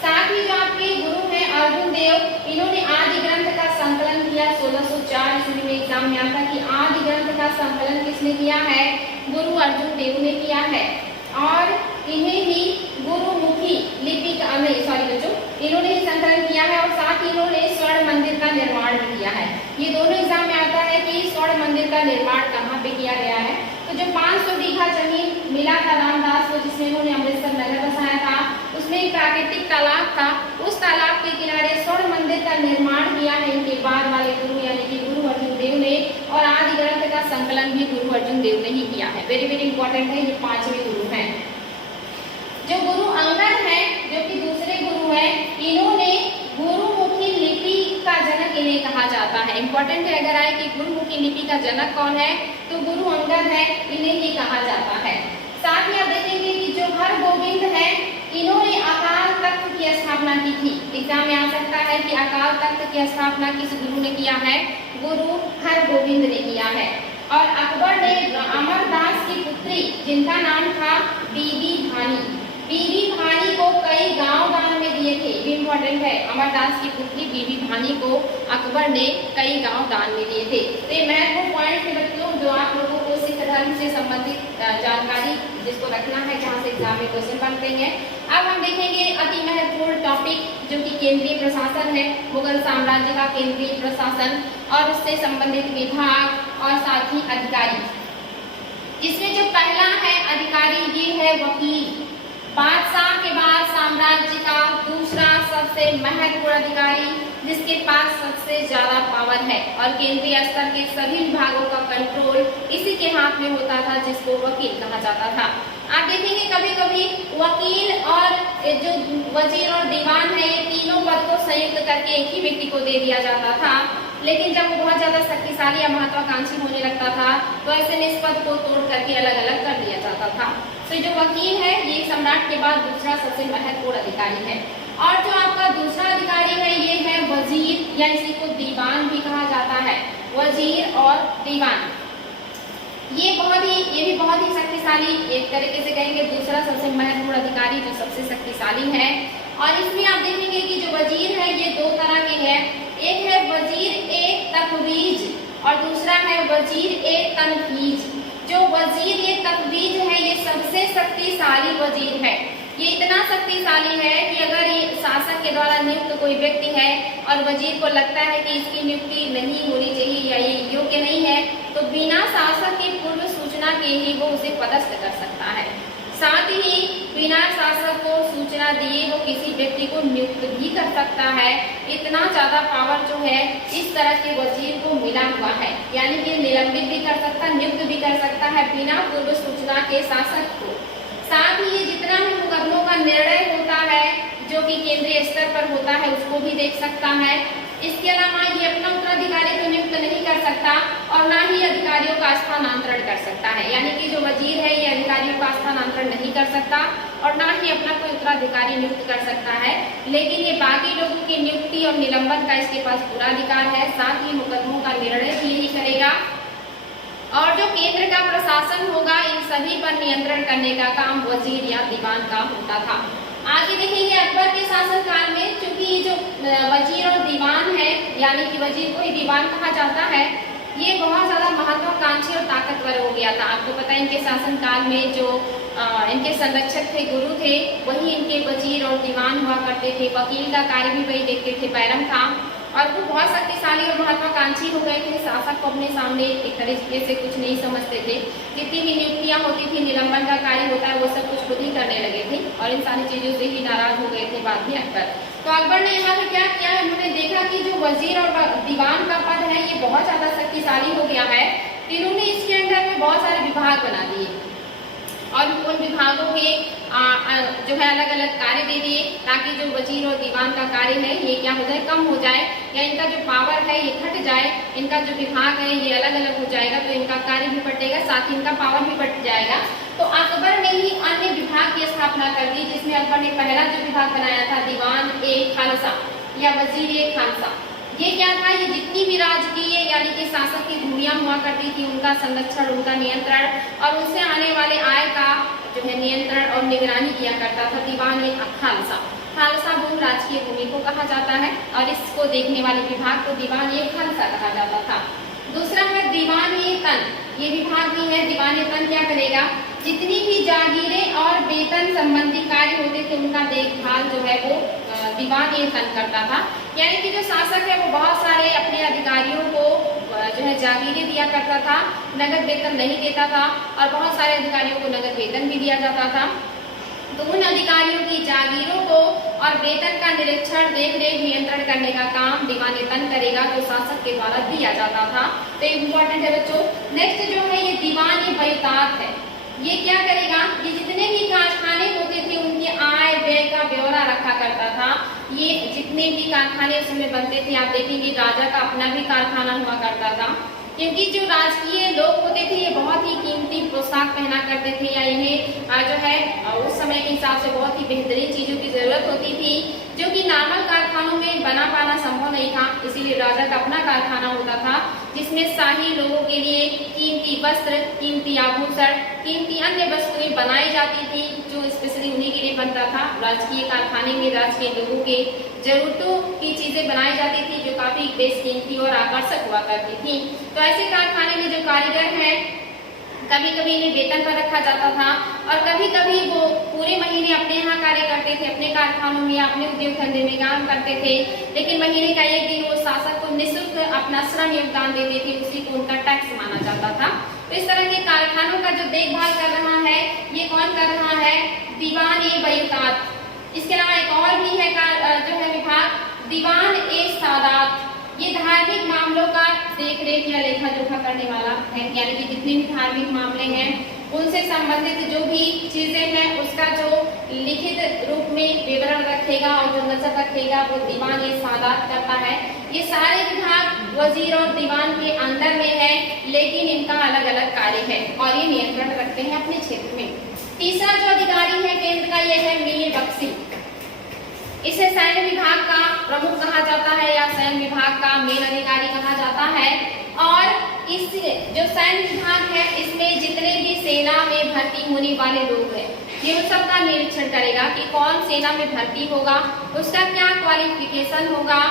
साथ ही जो आपके गुरु हैं अर्जुन देव, इन्होंने आदि ग्रंथ का संकलन किया 1604 ईस्वी में। एग्जाम में आता कि आदि ग्रंथ का संकलन किसने किया है? गुरु अर्जुन देव ने किया है। और इन्हें ही गुरुमुखी लिपि का इन्होंने ही संकलन किया है और साथ ही इन्होंने स्वर्ण मंदिर का निर्माण भी किया है। ये दोनों एग्जाम में आता है कि स्वर्ण मंदिर का निर्माण कहाँ पे किया गया है। तो जो 500 बीघा जमीन मिला था रामदास को, जिसमें इन्होंने अमृतसर नगर बसाया था, उसमें एक प्राकृतिक तालाब था। उस तालाब के किनारे स्वर्ण मंदिर का निर्माण किया है इनके बाद वाले गुरु यानी कि गुरु अर्जुन देव ने, और आदि ग्रंथ का संकलन भी गुरु अर्जुन देव ने ही किया है। वेरी वेरी इंपॉर्टेंट है, ये 5वें गुरु हैं। जो गुरु अंगद है, जो कि दूसरे गुरु हैं, इन्होंने गुरुमुखी लिपि का जनक इन्हें कहा जाता है। इंपॉर्टेंट है अगर आए कि गुरुमुखी लिपि का जनक कौन है, तो गुरु अंगद है, इन्हें ही कहा जाता है। साथ ही आप देखेंगे कि जो हरगोविंद है, इन्होंने अकाल तख्त की स्थापना की थी। एग्जाम में आ सकता है कि अकाल तख्त की स्थापना किस गुरु ने किया है? गुरु हरगोविंद ने किया है। और अकबर ने अमरदास की पुत्री जिनका नाम था बीबी भानी, बीबी भानी को कई गांव दान में दिए थे। भी इम्पोर्टेंट है, अमरदास की पुत्री बीबी भानी को अकबर ने कई गांव दान में दिए थे। तो ये महत्वपूर्ण पॉइंट है बच्चों, जो आप लोगों को सिख धर्म से संबंधित जानकारी जिसको रखना है, जहाँ से एग्जाम में क्वेश्चन बनते हैं। अब हम देखेंगे अति महत्वपूर्ण टॉपिक जो कि केंद्रीय प्रशासन है, मुगल साम्राज्य का केंद्रीय प्रशासन और उससे संबंधित विभाग और साथ ही अधिकारी। इसमें जो पहला है अधिकारी, ये है वकील। बादशाह के बाद साम्राज्य का दूसरा सबसे महत्वपूर्ण अधिकारी, जिसके पास सबसे ज्यादा पावर है और केंद्रीय स्तर के सभी विभागों का कंट्रोल इसी के हाथ में होता था, जिसको वकील कहा जाता था। आप देखेंगे कभी कभी वकील और जो वजीर और दीवान है, ये तीनों पद को संयुक्त करके एक ही व्यक्ति को दे दिया जाता था। लेकिन जब वो बहुत ज्यादा शक्तिशाली या महत्वाकांक्षी होने लगता था, तो ऐसे में इस पद को तोड़ करके अलग अलग कर दिया जाता था। तो जो वकील है, ये सम्राट के बाद दूसरा सबसे महत्वपूर्ण अधिकारी है। और जो आपका दूसरा अधिकारी है, ये है वजीर, या इसी को दीवान भी कहा जाता है। वजीर और दीवान ये भी बहुत ही शक्तिशाली, एक तरीके से कहेंगे दूसरा सबसे महत्वपूर्ण अधिकारी जो सबसे शक्तिशाली है। और इसमें आप देखेंगे कि जो वजीर है ये दो तरह के हैं, एक है वजीर ए तफवीज और दूसरा है वजीर ए तनफीज। जो वजीर ए तफवीज है, ये सबसे शक्तिशाली वजीर है। ये इतना शक्तिशाली है कि अगर ये शासक के द्वारा नियुक्त कोई व्यक्ति है और वजीर को लगता है कि इसकी नियुक्ति नहीं होनी चाहिए या ये योग्य नहीं है, तो बिना शासक की पूर्व सूचना के ही वो उसे पदस्थ कर सकता है। साथ ही बिना शासक को सूचना दिए वो किसी व्यक्ति को नियुक्त भी कर सकता है। इतना ज्यादा पावर जो है इस तरह के वजीर को मिला हुआ है, यानी कि निलंबित भी कर सकता है, नियुक्त भी कर सकता है बिना पूर्व सूचना के शासक को। साथ ही ये जितना भी मुकदमों का निर्णय होता है जो कि केंद्रीय स्तर पर होता है, उसको भी देख सकता है। इसके अलावा ये अपना उत्तराधिकारी तो नियुक्त नहीं कर सकता और ना ही अधिकारियों का स्थानांतरण कर सकता है। यानी कि जो वजीर है ये अधिकारियों का स्थानांतरण नहीं कर सकता और ना ही अपना कोई उत्तराधिकारी नियुक्त कर सकता है, लेकिन ये बाकी लोगों की नियुक्ति और निलंबन का इसके पास पूरा अधिकार है। साथ ही मुकदमों का निर्णय भी यही करेगा और जो केंद्र का प्रशासन होगा इन सभी पर नियंत्रण करने का काम वजीर या दीवान का होता था। आगे देखेंगे अकबर के शासनकाल में, चूंकि ये जो वजीर और दीवान है, यानी कि वजीर को ही दीवान कहा जाता है, ये बहुत ज्यादा महत्वाकांक्षी और ताकतवर हो गया था। आपको पता है इनके शासनकाल में जो इनके संरक्षक थे, गुरु थे, वही इनके वजीर और दीवान हुआ करते थे। वकील का कार्य भी वही देखते थे, बैरम था, और वो बहुत शक्तिशाली और महत्वाकांक्षी हो गए थे। शासक को अपने सामने एक तरीके से कुछ नहीं समझते थे। जितनी भी नियुक्तियां होती थी, निलंबन का कार्य होता है, वो सब कुछ खुद ही करने लगे थे और इन सारी चीजों से ही नाराज हो गए थे बाद में अकबर। तो अकबर ने यहाँ पे क्या किया, उन्होंने देखा कि जो वजीर और दीवान का पद है ये बहुत ज्यादा शक्तिशाली हो गया है, इन्होंने इसके अंदर में बहुत सारे विभाग बना दिए और उन विभागों के जो है अलग अलग कार्य दे दिए, ताकि जो वजीर और दीवान का कार्य है ये क्या हो जाए, कम हो जाए, या इनका जो पावर है ये घट जाए। इनका जो विभाग है ये अलग अलग हो जाएगा, तो इनका कार्य भी बढ़ेगा, साथ ही इनका पावर भी बढ़ जाएगा। तो अकबर ने ही अन्य विभाग की स्थापना कर दी, जिसमें अकबर ने पहला जो विभाग बनाया था दीवान ए खालसा या वजीर ए खालसा। ये क्या था, ये जितनी भी राजकीय यानी कि शासक की भूमियां हुआ करती थी उनका संरक्षण, उनका नियंत्रण और उनसे आने वाले आय का जो है नियंत्रण और निगरानी किया करता था दीवान ए खालसा। खालसा भूमि राजकीय भूमि को कहा जाता है और इसको देखने वाले विभाग को दीवान ए खालसा कहा जाता था। दूसरा है दीवान ए तन, ये विभाग भी है। दीवान ए तन क्या करेगा, जितनी भी जागीरें और वेतन संबंधी कार्य होते थे उनका देखभाल जो है वो दीवान ए तन करता था। यानी कि जो शासक है वो बहुत सारे अपने अधिकारियों को जो है जागीरें दिया करता था, नगद वेतन नहीं देता था, और बहुत सारे अधिकारियों को नगद वेतन भी दिया जाता था। तो उन अधिकारियों की जागीरों को और वेतन का निरीक्षण, देख रेख, नियंत्रण करने का काम दीवान ए तन करेगा, जो शासक के द्वारा दिया जाता था। तो इम्पोर्टेंट है बच्चों। नेक्स्ट जो है ये दीवान ए बयूतात है। ये क्या करेगा, ये जितने भी कारखाने होते थे उनकी आय व्यय का ब्यौरा रखा करता था। ये जितने भी कारखाने उसमें बनते थे, आप देखेंगे राजा का अपना भी कारखाना हुआ करता था, क्योंकि जो राजकीय लोग होते थे ये बहुत ही कीमती पोशाक पहना करते थे, या इन्हें जो है उस समय के हिसाब से बहुत ही बेहतरीन चीजों की जरूरत होती थी, जो कि नॉर्मल कारखानों में बना पाना संभव नहीं था। इसीलिए राजा का अपना कारखाना होता था, जिसमें शाही लोगों के लिए कीमती वस्त्र, कीमती आभूषण, कीमती अन्य वस्तुएं बनाई जाती थी, जो स्पेशली उन्हीं के लिए बनता था। राजकीय कारखाने में राजकीय लोगों के जरूरतों की चीजें बनाई जाती थी, जो काफी बेशकीमती और आकर्षक हुआ करती थी। तो ऐसे कारखाने में जो कारीगर हैं, कभी कभी इन्हें वेतन पर रखा जाता था और कभी कभी वो पूरे महीने अपने यहाँ कार्य करते थे, अपने कारखानों में या अपने उद्योग धंधे में काम करते थे, लेकिन महीने का एक दिन वो शासक को निःशुल्क अपना श्रम योगदान देते थे, उसी को उनका टैक्स माना जाता था। तो इस तरह के कारखानों का जो देखभाल कर रहा है ये कौन कर रहा है, दीवान ए बयूतात। इसके अलावा एक और भी है जो है विभाग, दीवान ए सादात। ये धार्मिक मामलों का देख रेख या लेखा जोखा करने वाला है, यानी कि जितने भी धार्मिक मामले हैं उनसे संबंधित जो भी चीजें हैं उसका जो लिखित रूप में विवरण रखेगा और जो नजर रखेगा वो दीवान ए सादात करता है। ये सारे विभाग वजीर और दीवान के अंदर में है, लेकिन इनका अलग अलग कार्य है और ये नियंत्रण रखते हैं अपने क्षेत्र में। तीसरा जो अधिकारी है केंद्र का, ये है मीर बख्शी। इसे सैन्य विभाग का प्रमुख कहा जाता है या सैन्य विभाग का मेन अधिकारी कहा जाता है। और इस जो सैन्य विभाग है इसमें जितने भी सेना में भर्ती होने वाले लोग हैं ये उन सबका निरीक्षण करेगा कि कौन सेना में भर्ती होगा, उसका क्या क्वालिफिकेशन होगा,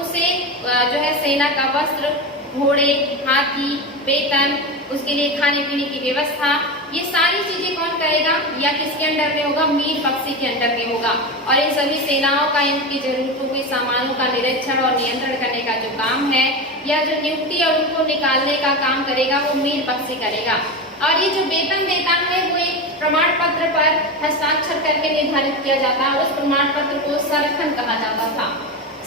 उसे जो है सेना का वस्त्र, घोड़े, हाथी, वेतन, उसके लिए खाने पीने की व्यवस्था, ये सारी चीजें कौन करेगा या किसके अंडर में होगा, मीर बख्शी के अंडर में होगा। और इन सभी सेनाओं का इनकी जरूरतों के सामानों का निरीक्षण और नियंत्रण करने का जो काम है या जो नियुक्ति और उनको निकालने का काम करेगा वो मीर बख्शी करेगा। और ये जो वेतन देता है वो एक प्रमाण पत्र पर हस्ताक्षर करके निर्धारित किया जाता है। उस प्रमाण पत्र को संरक्षण कहा जाता था।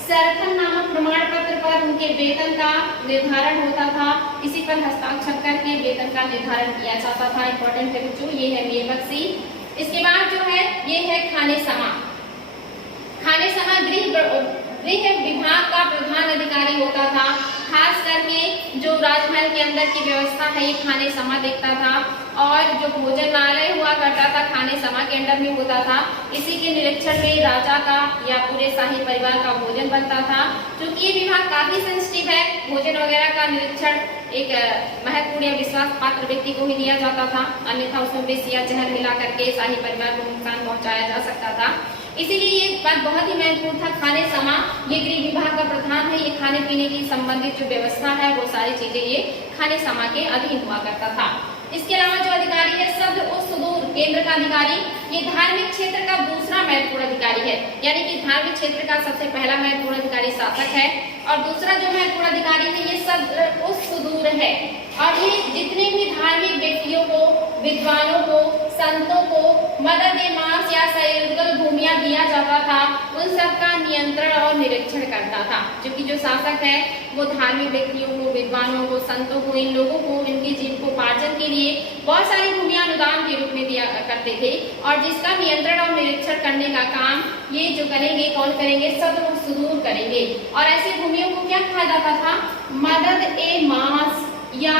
संरक्षण नामक प्रमाण पत्र पर उनके वेतन का निर्धारण होता था। इसी पर हस्ताक्षर करके वेतन का निर्धारण किया जाता था। इंपॉर्टेंट है बच्चों, ये है मीर बख्शी। इसके बाद जो है ये है खाने समा। खाने समा गृह विभाग का प्रधान अधिकारी के अंदर की व्यवस्था है ये खाने समा देखता था, और जो भोजनालय हुआ करता था खाने समा के अंडर में होता था। इसी के निरीक्षण में राजा का या पूरे शाही परिवार का भोजन बनता था। क्योंकि ये विभाग काफी सेंसिटिव है, भोजन वगैरह का निरीक्षण एक महत्वपूर्ण या विश्वास पात्र व्यक्ति को ही दिया जाता था, अन्यथा उसमें विष या जहर मिला करके शाही परिवार को नुकसान पहुंचाया जा सकता था। इसीलिए ये बात बहुत ही महत्वपूर्ण था। खाने समा ये गृह विभाग का प्रधान है, ये खाने पीने की संबंधित जो व्यवस्था है वो सारी चीजें ये खाने समा के अधीन हुआ करता था। इसके अलावा जो अधिकारी है सद्र और सुदूर केंद्र का अधिकारी, ये धार्मिक क्षेत्र का दूसरा महत्वपूर्ण अधिकारी है। यानी कि धार्मिक क्षेत्र का सबसे पहला महत्वपूर्ण अधिकारी शासक है, और दूसरा जो महत्वपूर्ण अधिकारी है ये सद्र और सुदूर है। और ये जितने भी धार्मिक व्यक्तियों को, विद्वानों को, संतों को मदद मास या सयुगल भूमिया दिया जाता था, उन सब का नियंत्रण और निरीक्षण करता था। क्योंकि जो शासक है वो धार्मिक व्यक्तियों को, विद्वानों को, संतों को, इन लोगों को इनके जीविकोपार्जन के लिए बहुत सारी भूमिया अनुदान के रूप में दिया करते थे, और जिसका नियंत्रण और निरीक्षण करने का काम ये जो करेंगे, कौन करेंगे? सद्र और सुदूर करेंगे। और ऐसी भूमियों को क्या कहा जाता था? मदद ए मास या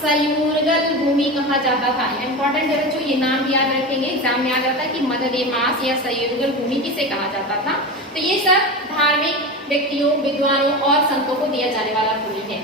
सयुगल भूमि कहा जाता था। इंपॉर्टेंट है बच्चों, ये नाम भी याद रखेंगे, एग्जाम में आ जाता है कि मदद ए मास या सयुगल भूमि किसे कहा जाता था। तो ये सब धार्मिक व्यक्तियों, विद्वानों और संतों को दिया जाने वाला भूमि है।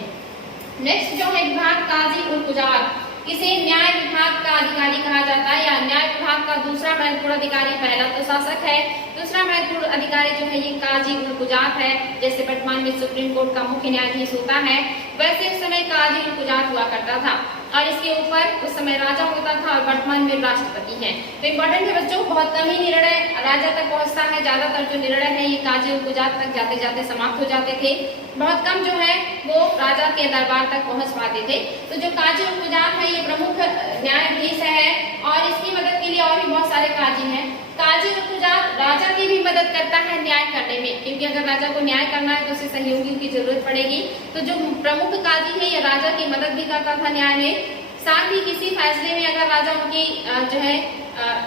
नेक्स्ट जो है विभाग काजी उल कुजात, इसे न्याय विभाग का अधिकारी कहा जाता है, या न्याय विभाग का दूसरा महत्वपूर्ण अधिकारी, पहला तो शासक है, दूसरा महत्वपूर्ण अधिकारी जो है ये काजी उल कुजात है। जैसे वर्तमान में सुप्रीम कोर्ट का मुख्य न्यायाधीश होता है, वैसे उस समय काजी उल कुजात हुआ करता था, और इसके ऊपर उस समय राजा होता था, और वर्तमान में राष्ट्रपति है। तो इम्पोर्टेंट है बच्चों, बहुत कम ही निर्णय राजा तक पहुंचता है, ज्यादातर जो निर्णय है ये काजी उल कुजात तक जाते जाते समाप्त हो जाते थे। बहुत कम जो है वो राजा के दरबार तक पहुंच पाते थे। तो जो काजी उल कुजात है ये प्रमुख न्यायाधीश है, और इसकी मदद के लिए और भी बहुत सारे काजी हैं। काजी उल कुजात राजा की भी मदद करता है न्याय करने में, क्योंकि अगर राजा को न्याय करना है तो उसे सहयोगियों की जरूरत पड़ेगी। तो जो प्रमुख काजी है ये राजा की मदद भी करता था न्याय में। साथ ही किसी फैसले में अगर राजा उनकी जो है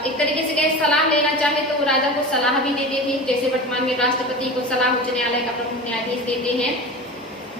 एक तरीके से कहे सलाह लेना चाहे तो वो राजा को सलाह भी देते थे। जैसे वर्तमान में राष्ट्रपति को सलाह उच्च न्यायालय का प्रमुख न्यायाधीश देते हैं,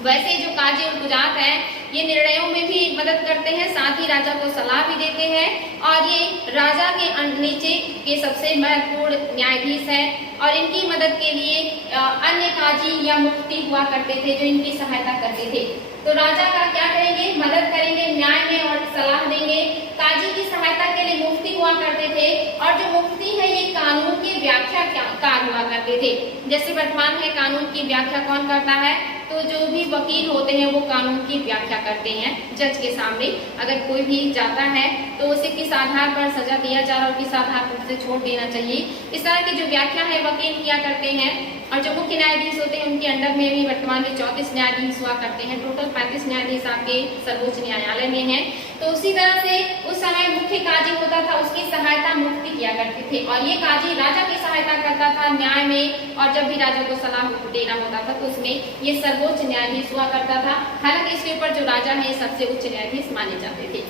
वैसे जो काजी उल कुजात है ये निर्णयों में भी मदद करते हैं, साथ ही राजा को सलाह भी देते हैं, और ये राजा के नीचे के सबसे महत्वपूर्ण न्यायाधीश है। और इनकी मदद के लिए अन्य काजी या मुफ्ती हुआ करते थे जो इनकी सहायता करते थे। तो राजा का क्या करेंगे? मदद करेंगे न्याय में और सलाह देंगे। काजी की सहायता के लिए मुफ्ती हुआ करते थे, और जो मुफ्ती है ये कानून की व्याख्याकार हुआ करते थे। जैसे वर्तमान है कानून की व्याख्या कौन करता है? तो जो भी वकील होते हैं वो कानून की व्याख्या करते हैं जज के सामने। अगर कोई भी जाता है तो उसे किस आधार पर सजा दिया जाए और किस आधार पर उसे छोड़ देना चाहिए, इस तरह की जो व्याख्या है वकील किया करते हैं। और जो मुख्य न्यायाधीश होते हैं उनके अंडर में भी वर्तमान में 34 न्यायाधीश हुआ करते हैं। टोटल 35 न्यायाधीश आपके सर्वोच्च न्यायालय में हैं। तो उसी तरह से उस समय मुख्य काजी होता था, उसकी सहायता मुफ्ती किया करते थे, और ये काजी राजा की सहायता करता था न्याय में, और जब भी राजा को सलाह देना होता था तो उसमें ये सर्वोच्च न्यायाधीश हुआ करता था। हालांकि इसके ऊपर जो राजा है सबसे उच्च न्यायाधीश माने जाते थे।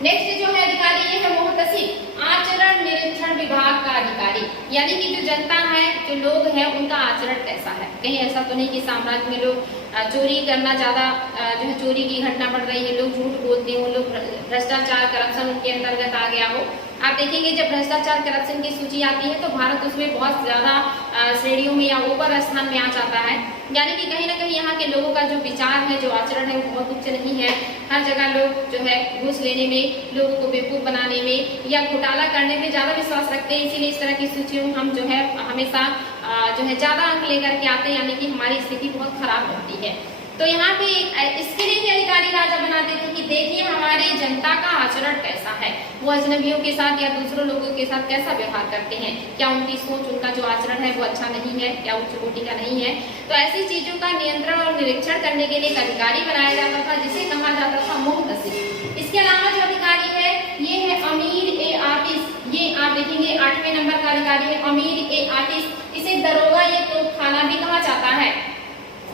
नेक्स्ट जो है अधिकारी ये है मोहतसिब, आचरण निरीक्षण विभाग का अधिकारी, यानी कि जो जनता है, जो लोग हैं, उनका आचरण कैसा है। कहीं ऐसा तो नहीं कि साम्राज्य में लोग चोरी करना ज्यादा जो है चोरी की घटना बढ़ रही है, लोग झूठ बोलते हो, लोग भ्रष्टाचार करप्शन उनके अंतर्गत आ गया हो। आप देखेंगे जब भ्रष्टाचार करप्शन की सूची आती है तो भारत उसमें बहुत ज्यादा श्रेणियों में या ऊपर स्थान में आ जाता है। यानी कि कहीं ना कहीं यहाँ के लोगों का जो विचार है, जो आचरण है वो बहुत उच्च नहीं है। हर जगह लोग जो है घूस लेने में, लोगों को बेवकूफ बनाने में या घोटाला करने में ज्यादा विश्वास रखते हैं। इसीलिए इस तरह की सूचियों में हम जो है हमेशा जो है ज्यादा अंक लेकर के आते हैं, यानी कि हमारी स्थिति बहुत खराब होती है। तो यहाँ पे इसके लिए भी अधिकारी राजा बनाते थे कि देखिए हमारे जनता का आचरण कैसा है, वो अजनबियों के साथ या दूसरों लोगों के साथ कैसा व्यवहार करते हैं, क्या उनकी सोच, उनका जो आचरण है वो अच्छा नहीं है, क्या उच्च कोटि का नहीं है। तो ऐसी चीजों का नियंत्रण और निरीक्षण करने के लिए एक अधिकारी बनाया जाता था जिसे कहा जाता था मुहतसिब। इसके अलावा जो अधिकारी है ये है अमीर ए आतिश। ये आप देखेंगे 8वें नंबर का अधिकारी है अमीर ए आतिश। इसे दरोगा या तोपखाना भी कहा जाता है,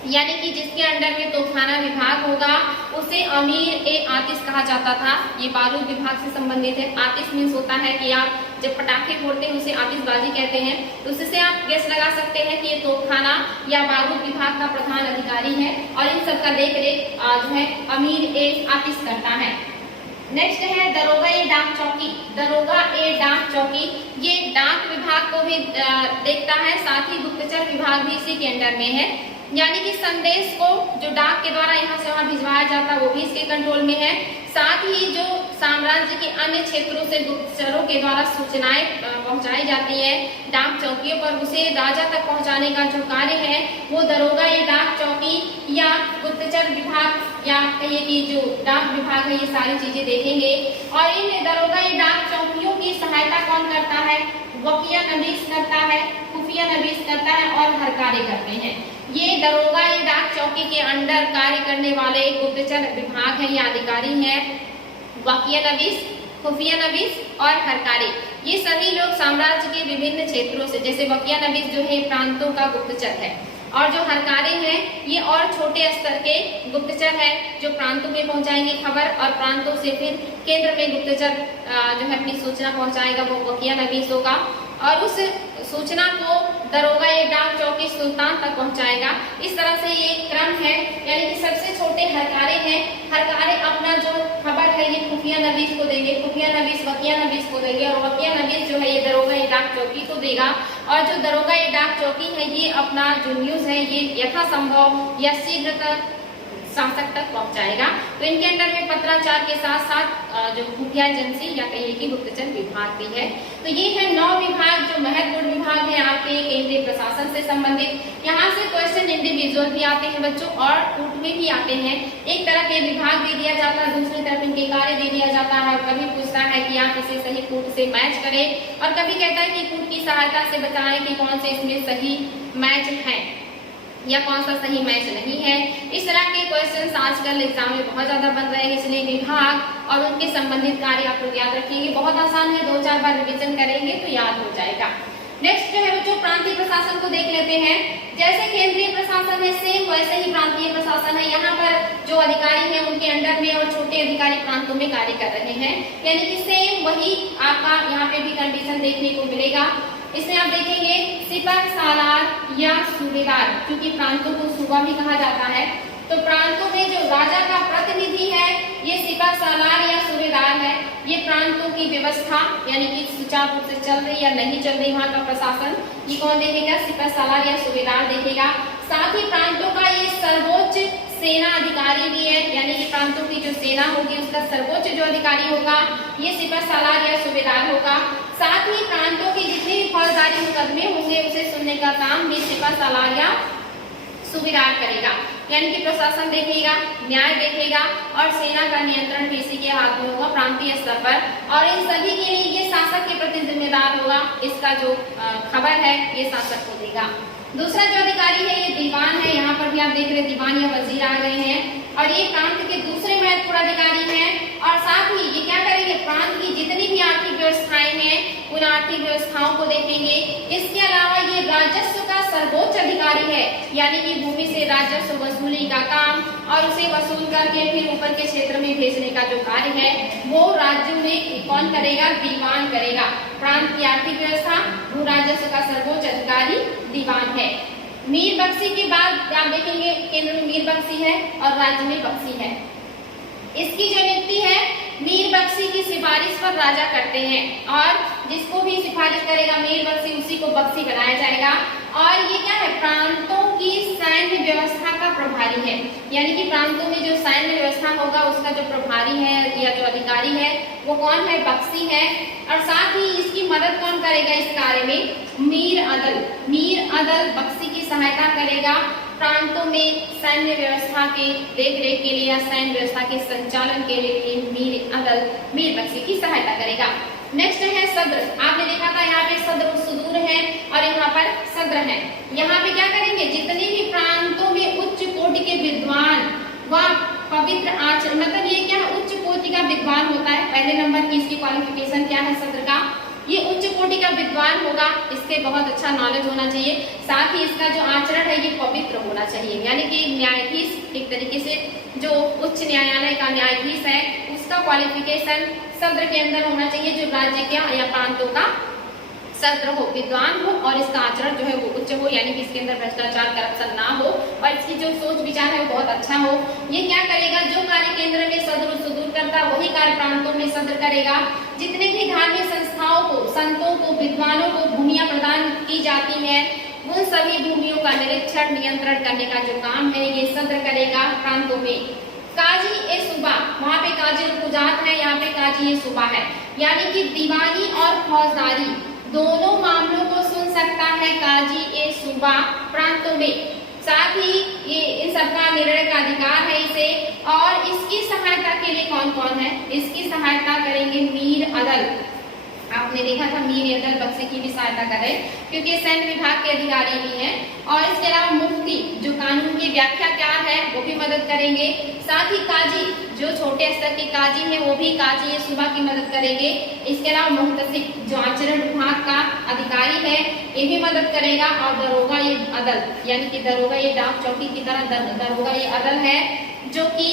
यानी कि जिसके अंडर में तोपखाना विभाग होगा उसे अमीर ए आतिश कहा जाता था। ये बारूद विभाग से संबंधित है। आतिश मीन्स होता है कि आप जब पटाखे फोड़ते हैं उसे आतिशबाजी कहते हैं। तो उससे आप गेस लगा सकते हैं कि ये तोपखाना या बारूद विभाग का प्रधान अधिकारी अधिकारी है और इन सब का देख रेख जो है अमीर ए आतिश करता है। नेक्स्ट है दरोगा ए डाक चौकी। दरोगा ए डाक चौकी ये डाक विभाग को भी देखता है, साथ ही गुप्तचर विभाग भी इसी के अंडर में है, यानी कि संदेश को जो डाक के द्वारा यहाँ से वहाँ भिजवाया जाता है वो भी इसके कंट्रोल में है। साथ ही जो साम्राज्य के अन्य क्षेत्रों से गुप्तचरों के द्वारा सूचनाएं पहुंचाई जाती है डाक चौकियों पर, उसे राजा तक पहुंचाने का जो कार्य है वो दरोगा ये डाक चौकी या गुप्तचर विभाग या कहिए कि जो डाक विभाग है ये सारी चीजें देखेंगे। और इन दरोगा ये डाक चौकियों की सहायता कौन करता है? वकिया नवीस करता है, खुफिया नवीस करता है और हर कार्य करते हैं। ये दरोगा ये डाक चौकी के अंडर कार्य करने वाले गुप्तचर विभाग है या अधिकारी हैं। वकिया नवीस, खुफिया नवीस और हरकारी, ये सभी लोग साम्राज्य के विभिन्न क्षेत्रों से, जैसे वकिया नवीस जो है प्रांतों का गुप्तचर है और जो हरकारी हैं ये और छोटे स्तर के गुप्तचर है जो प्रांतों में पहुंचाएंगे खबर और प्रांतों से फिर केंद्र में गुप्तचर जो है अपनी सूचना पहुंचाएगा, वो वकिया नवीस होगा और उस सूचना को दरोगा ये डाक चौकी सुल्तान तक पहुंचाएगा। इस तरह से ये क्रम है, यानी कि सबसे छोटे हरकारे हैं, हरकारे अपना जो खबर है ये खुफिया नवीस को देंगे, खुफिया नवीस वकिया नवीस को देंगे और वकिया नवीस जो है ये दरोगा ये डाक चौकी को देगा और जो दरोगा ये डाक चौकी है ये अपना जो न्यूज है ये यथासंभव या शीघ्र शासक तक पहुंचाएगा। तो इनके अंदर में पत्राचार के साथ साथ जो खुफिया एजेंसी या कहिए कि गुप्तचर विभाग भी है। तो ये है 9 विभाग जो महत्वपूर्ण विभाग है आपके केंद्रीय प्रशासन से संबंधित। यहाँ से क्वेश्चन इंडिविजुअल भी आते हैं बच्चों और कूट में भी आते हैं। एक तरह के विभाग दे दिया जाता है, दूसरी तरफ इनके कार्य दे दिया जाता है और कभी पूछता है कि आप इसे सही कूट से मैच करें और कभी कहता है कि कूट की सहायता से बताएं कि कौन से इसमें सही मैच है या कौन सा सही मैच नहीं है। इस तरह के क्वेश्चंस आजकल एग्जाम में बहुत ज्यादा बन रहे हैं, इसलिए विभाग और उनके संबंधित कार्य आप लोग याद रखिएगा। बहुत आसान है, 2-4 बार रिवीजन करेंगे तो याद हो जाएगा। नेक्स्ट जो है बच्चों प्रांतीय प्रशासन को देख लेते हैं। जैसे केंद्रीय प्रशासन है सेम वैसे ही प्रांतीय प्रशासन है। यहाँ पर जो अधिकारी हैं उनके अंडर में और छोटे अधिकारी प्रांतों में कार्य कर रहे हैं, यानी कि सेम वही आपका यहाँ पे भी कंडीशन देखने को मिलेगा। इसमें आप देखेंगे सिपह सालार या सूबेदार, क्योंकि प्रांतों को सूबा भी कहा जाता है, तो प्रांतों में जो राजा का प्रतिनिधि है ये सिपह सालार या सूबेदार है। ये प्रांतों की व्यवस्था यानी कि सुचारू रूप से चल रही या नहीं चल रही वहाँ का प्रशासन ये कौन देखेगा? सिपह सालार या सूबेदार देखेगा। साथ ही प्रांतों का ये सर्वोच्च सेना अधिकारी भी है, यानी कि प्रांतों की जो सेना होगी उसका सर्वोच्च जो अधिकारी होगा ये सिपह सालार या सूबेदार होगा। साथ ही प्रांतों की जितनी भी फौजदारी मुकदमे होंगे उसे सुनने का काम भी सिपह सालार या सूबेदार करेगा, यानी कि प्रशासन देखेगा, न्याय देखेगा और सेना का नियंत्रण भी इसी के हाथ में होगा प्रांतीय स्तर पर और इन सभी के लिए ये शासक के प्रति जिम्मेदार होगा। इसका जो खबर है ये शासक को देगा। दूसरा जो अधिकारी है ये दीवान है। यहाँ पर भी आप देख रहे हैं दीवान या वजीर आ गए हैं और ये प्रांत के दूसरे महत्वपूर्ण अधिकारी हैं और साथ ही ये क्या करेंगे? प्रांत की जितनी भी आर्थिक व्यवस्थाएं हैं उन आर्थिक व्यवस्थाओं को देखेंगे। इसके अलावा ये राजस्व का सर्वोच्च अधिकारी है, यानी कि भूमि से राजस्व वसूली का काम और उसे वसूल करके फिर ऊपर के क्षेत्र में भेजने का जो कार्य है वो राज्य में कौन करेगा? दीवान करेगा। प्रांत की आर्थिक व्यवस्था भू राजस्व का सर्वोच्च अधिकारी दीवान है। मीर बख्शी के बाद आप देखेंगे केंद्र में मीर बख्शी है और राज्य में बख्शी है। इसकी जो नियुक्ति है मीर बख्शी की सिफारिश पर राजा करते हैं और जिसको भी सिफारिश करेगा मीर बख्शी उसी को बख्शी बनाया जाएगा। और ये क्या है? प्रांतों की सैन्य व्यवस्था का प्रभारी है, यानी कि प्रांतों में जो सैन्य व्यवस्था होगा उसका जो प्रभारी है या जो अधिकारी है वो कौन है? बख्शी है। और साथ ही इसकी मदद कौन करेगा इस कार्य में? मीर अदल। मीर अदल बख्शी की सहायता करेगा प्रांतों में सैन्य व्यवस्था के देखरेख के लिए या सैन्य व्यवस्था के संचालन के लिए मीर अदल मीर बख्शी की सहायता करेगा। नेक्स्ट है सद्र। आपने देखा था यहाँ पे सद्र सुदूर है और यहाँ पर सद्र है। यहाँ पे क्या करेंगे? जितने भी प्रांतों में उच्च कोटि के विद्वान व पवित्र आचरण, मतलब ये क्या उच्च कोटि का विद्वान होता है। पहले नंबर की इसकी क्वालिफिकेशन क्या है सद्र का? ये उच्च कोटि का विद्वान होगा, इसके बहुत अच्छा नॉलेज होना चाहिए। साथ ही इसका जो आचरण है ये पवित्र होना चाहिए, यानी कि न्यायाधीश एक तरीके से जो उच्च न्यायालय का न्यायाधीश है उसका क्वालिफिकेशन सद्र के अंदर होना चाहिए, जो राज्य का या प्रांतों का सत्र हो, विद्वान हो और इसका आचरण जो है वो उच्च हो, यानी कि इसके अंदर भ्रष्टाचार करप्शन ना हो और इसकी जो सोच विचार है वो बहुत अच्छा हो। ये क्या करेगा, जो कार्य केंद्र में सद्र सुदूर करता वही कार्य प्रांतों में सद्र करेगा। जितने भी धार्मिक संस्थाओं को, संतों को, विद्वानों को भूमियां प्रदान की जाती है उन सभी भूमियों का निरीक्षण नियंत्रण करने का जो काम है ये सद्र करेगा प्रांतों में। काजी ए सूबा, वहाँ पे काजी रुकुजात है, यहाँ पे काजी ए सूबा है, यानी कि दीवानी और फौजदारी दोनों मामलों को सुन सकता है काजी ए सूबा प्रांतों में। साथ ही ये इन सबका निर्णय का अधिकार है इसे। और इसकी सहायता के लिए कौन कौन है, इसकी सहायता करेंगे मीर अदल। आपने देखा था मीर अदल बक्से की भी सहायता करे क्योंकि सैन्य विभाग के अधिकारी भी हैं। और इसके अलावा मुफ्ती जो कानून की व्याख्या क्या है वो भी मदद करेंगे। साथ ही काजी जो छोटे स्तर के काजी हैं वो भी काजी सूबा की मदद करेंगे। इसके अलावा मुहतसिब जो आचरण विभाग का अधिकारी है ये भी मदद करेगा। और दरोगा ये अदल, यानी कि दरोगा ये डाक चौकी की तरह दरोगा ये अदल है जो कि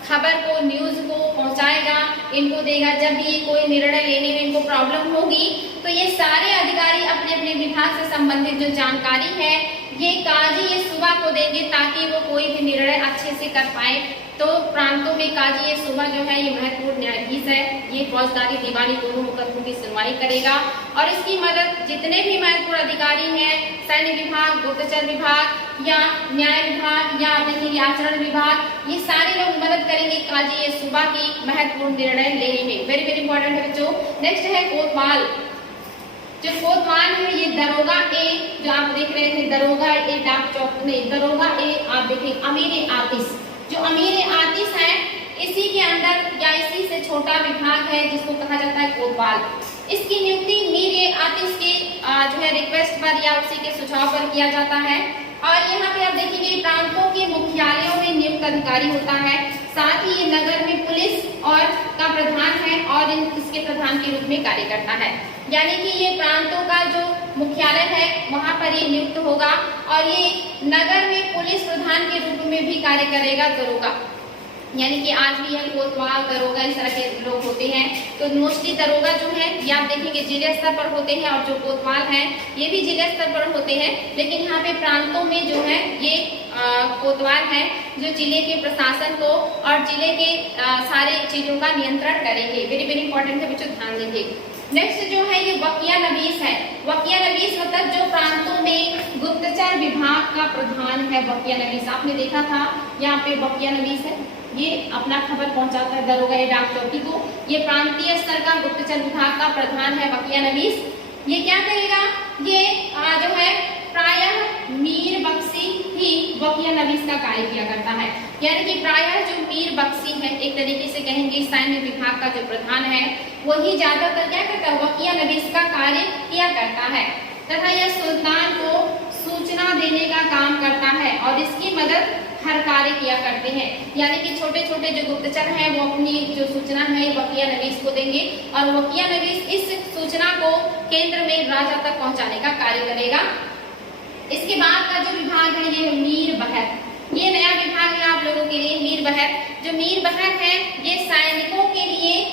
खबर को, न्यूज को पहुंचाएगा, इनको देगा। जब भी ये कोई निर्णय लेने में इनको प्रॉब्लम होगी तो ये सारे अधिकारी अपने अपने विभाग से संबंधित जो जानकारी है ये काजी ये सूबा को देंगे ताकि वो कोई भी निर्णय अच्छे से कर पाए। तो प्रांतों में काजी ये सूबा जो है ये महत्वपूर्ण न्यायाधीश है, ये फौजदारी दीवानी दोनों मुकदमों की सुनवाई करेगा। और इसकी मदद जितने भी महत्वपूर्ण अधिकारी हैं, सैन्य विभाग, गुप्तचर विभाग या न्याय विभाग या देखेंगे आचरण विभाग, ये सारे लोग मदद करेंगे काजी ये सूबा की महत्वपूर्ण निर्णय लेने में। वेरी वेरी इंपॉर्टेंट है बच्चों। नेक्स्ट है कोतवाल। जो कोतवाल है ये दरोगा ए, जो आप देख रहे थे दरोगा ए डाक चौक नहीं, दरोगा ए आप देखें अमीर ए आतिश, जो अमीर ए आतिश है इसी के अंदर या इसी से छोटा विभाग है जिसको कहा जाता है कोतवाल। इसकी नियुक्ति मीर ए आतिश के जो है रिक्वेस्ट पर या उसी के सुझाव पर किया जाता है। और यहाँ पे आप देखेंगे प्रांतों के मुख्यालयों में नियुक्त अधिकारी होता है। साथ ही ये नगर में पुलिस और का प्रधान है और इसके प्रधान के रूप में कार्य करता है। यानी कि ये प्रांतों का जो मुख्यालय है वहां पर ये नियुक्त होगा और ये नगर में पुलिस प्रधान के रूप में भी कार्य करेगा दरोगा। यानी कि आज भी यह कोतवाल दरोगा इस तरह के लोग होते हैं। तो मोस्टली दरोगा जो है ये आप देखेंगे जिले स्तर पर होते हैं और जो कोतवाल हैं ये भी जिले स्तर पर होते हैं। लेकिन यहाँ पे प्रांतों में जो है ये कोतवाल है जो जिले के प्रशासन को और जिले के सारे चीजों का नियंत्रण करेंगे। वेरी वेरी इंपॉर्टेंट है बच्चों, ध्यान देंगे। नेक्स्ट जो है ये वकिया नवीस है। वकिया नवीस मतलब जो प्रांतों में गुप्तचर विभाग का प्रधान है वकिया नवीस। आपने देखा था यहाँ पे वकिया नवीस है, ये अपना खबर पहुंचाता है दरोगा या डाक चौकी को। ये प्रांतीय स्तर का गुप्तचर विभाग का प्रधान है वकिया नवीस। ये क्या करेगा, ये जो है प्रायः मीर बख्शी ही वकिया नवीस का कार्य किया करता है। यानी कि प्रायः जो मीर बख्शी है एक तरीके से कहेंगे सैन्य विभाग का जो प्रधान है वही ज्यादातर क्या करता है, वकिया नवीस का कार्य किया करता है। तथा यह सुल्तान को सूचना देने का काम करता है और इसकी मदद हर कार्य किया करते हैं। यानी कि छोटे छोटे जो गुप्तचर हैं वो अपनी जो सूचना है वकिया नवीस को देंगे और वकिया नवीस इस सूचना को केंद्र में राजा तक पहुंचाने का कार्य करेगा। इसके बाद का जो विभाग है ये मीर बहर। ये नया विभाग है आप लोगों के लिए, मीर बहर। जो मीर बहर है ये सैनिकों के लिए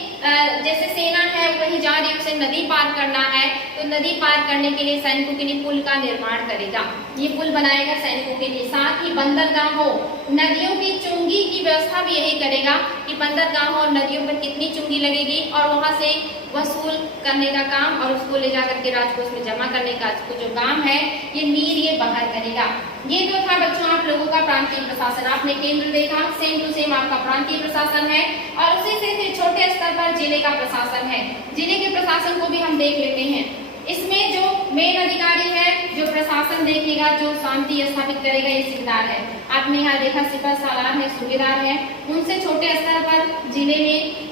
जैसे सेना है वही जा रही है उसे नदी पार करना है तो नदी पार करने के लिए सैनिकों के लिए पुल का निर्माण करेगा। ये पुल बनाएगा सैनिकों के लिए। साथ ही बंदरगाहों, नदियों की चुंगी की व्यवस्था भी यही करेगा कि बंदरगाहों और नदियों पर कितनी चुंगी लगेगी और वहां से वसूल करने का काम और उसको ले जाकर के राजकोष में जमा करने का जो काम है ये मीर ये बहर करेगा। ये तो था बच्चों आप लोगों का प्रांतीय प्रशासन। आपने केंद्र देखा, सेम टू सेम आपका प्रांतीय प्रशासन है और उसी से फिर छोटे स्तर पर जिले का प्रशासन है। जिले के प्रशासन को भी हम देख लेते हैं। इसमें जो मेन अधिकारी है जो प्रशासन देखेगा, जो शांति स्थापित करेगा ये सिकदार है। आपने यहाँ देखा सिपह सालार है, सूबेदार है। उनसे छोटे स्तर पर जिले में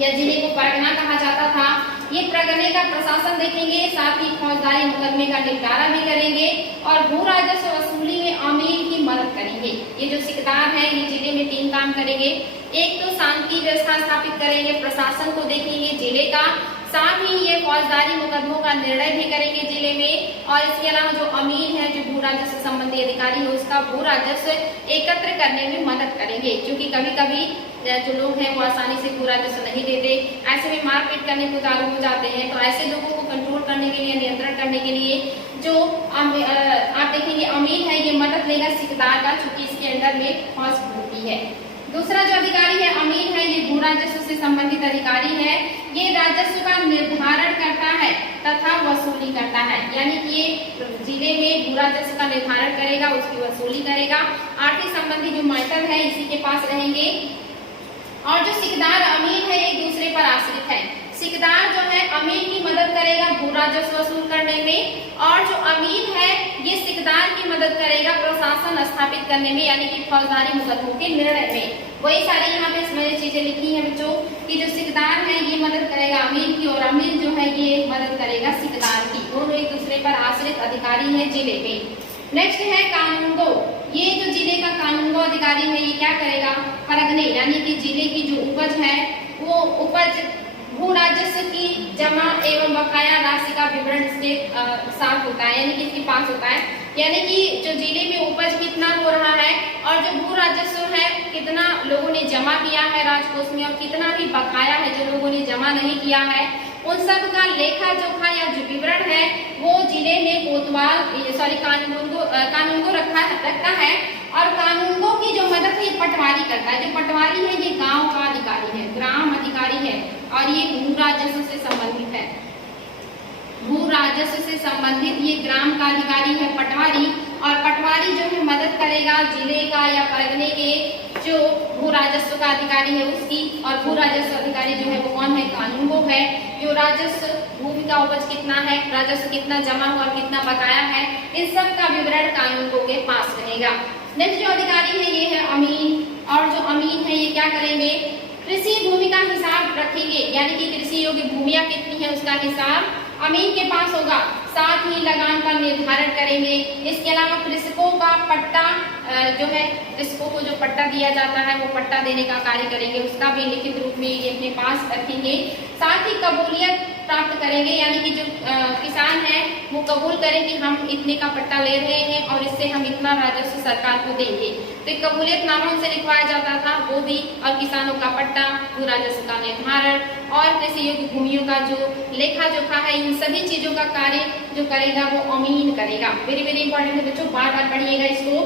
या जिले को परगना कहा जाता था, ये परगने का प्रशासन देखेंगे। साथ ही फौजदारी मुकदमे का निपटारा भी करेंगे और भू राजस्व वसूली में अमीर की मदद करेंगे। ये जो सिकदार है ये जिले में 3 काम करेंगे। एक तो शांति व्यवस्था स्थापित करेंगे, प्रशासन को देखेंगे जिले का, साथ ही ये फौजदारी मुकदमों का निर्णय भी करेंगे जिले में। और इसके अलावा जो अमीर है जो भू राजस्व संबंधी अधिकारी है उसका भू राजस्व एकत्र करने में मदद करेंगे। क्योंकि कभी कभी जो लोग हैं वो आसानी से भू राजस्व नहीं देते, ऐसे में मारपीट करने को उतारू हो जाते हैं। तो ऐसे लोगों को कंट्रोल करने के लिए, नियंत्रण करने के लिए जो आप देखेंगे अमीन है, ये मदद लेगा सिकदार का, चूंकि इसके अंडर में फौज होती है। दूसरा जो अधिकारी है अमीन है, ये भू राजस्व से संबंधित अधिकारी है। ये राजस्व का निर्धारण करता है तथा वसूली करता है, यानी कि ये जिले में भू राजस्व का निर्धारण करेगा, उसकी वसूली करेगा। आर्थिक संबंधी जो मैटर है इसी के पास रहेंगे। और जो सिकदार अमीन है एक दूसरे पर आश्रित है। सिकदार जो है अमीन की मदद करेगा भू राजस्व वसूल करने में, और जो अमीन है ये सिकदार की मदद करेगा प्रशासन स्थापित करने में, यानी कि फौजदारी मुकदमों के निर्णय में। वही सारी यहाँ पे मैंने चीजें लिखी हैं बच्चों कि जो सिकदार है ये मदद करेगा अमीन की, और अमीन जो है ये मदद करेगा सिकदार की। दोनों एक दूसरे पर आश्रित अधिकारी है जिले के। नेक्स्ट है कानूनगो। ये जो जिले का कानूनगो अधिकारी है ये क्या करेगा, परगने यानी कि जिले की जो उपज है वो उपज भू राजस्व की जमा एवं बकाया राशि का विवरण इसके साथ होता है, यानी कि इसके पास होता है। यानी कि जो जिले में उपज कितना हो रहा है और जो भू राजस्व है कितना लोगों ने जमा किया है राजकोष में, और कितना भी बकाया है जो लोगों ने जमा नहीं किया है, उन सब का लेखा जोखा या जो विवरण है वो जिले में कोतवाल कानूनगो रखता है। और कानूनगो की जो मदद है ये पटवारी करता है। जो पटवारी है ये गांव का अधिकारी है, ग्राम अधिकारी है, और ये भू राजस्व से संबंधित है। भू राजस्व से संबंधित ये ग्राम का अधिकारी है पटवारी, और पटवारी जो है मदद करेगा जिले का या परगने के जो भू राजस्व का अधिकारी है उसकी। और भू राजस्व अधिकारी जो है वो कौन है, कानूनगो है। जो राजस्व भूमि का उपज कितना है, राजस्व कितना जमा हुआ और कितना बकाया है, इन सब का विवरण कानूनगो के पास रहेगा। नेक्स्ट जो अधिकारी है ये है अमीन, और जो अमीन है ये क्या करेंगे, कृषि भूमि का हिसाब रखेंगे, यानी कि कृषि योग्य भूमिया कितनी है उसका हिसाब अमीन के पास होगा। साथ ही लगान का निर्धारण करेंगे। इसके अलावा कृषकों का पट्टा जो है, कृषकों को जो पट्टा दिया जाता है वो पट्टा देने का कार्य करेंगे, उसका भी लिखित रूप में ये अपने पास रखेंगे। साथ ही कबूलियत प्राप्त करेंगे, यानी कि जो किसान है वो कबूल करें कि हम इतने का पट्टा ले रहे हैं और इससे हम इतना राजस्व सरकार को देंगे। तो एक कबूलियतनामा उनसे लिखवाया जाता था वो भी, और किसानों का पट्टा, भू राजस्व का निर्धारण और कृषि योग्य भूमियों का जो लेखा जोखा है, इन सभी चीजों का कार्य जो करेगा वो अमीन करेगा। वेरी वेरी इंपॉर्टेंट है बच्चों, बार बार पढ़िएगा इसको।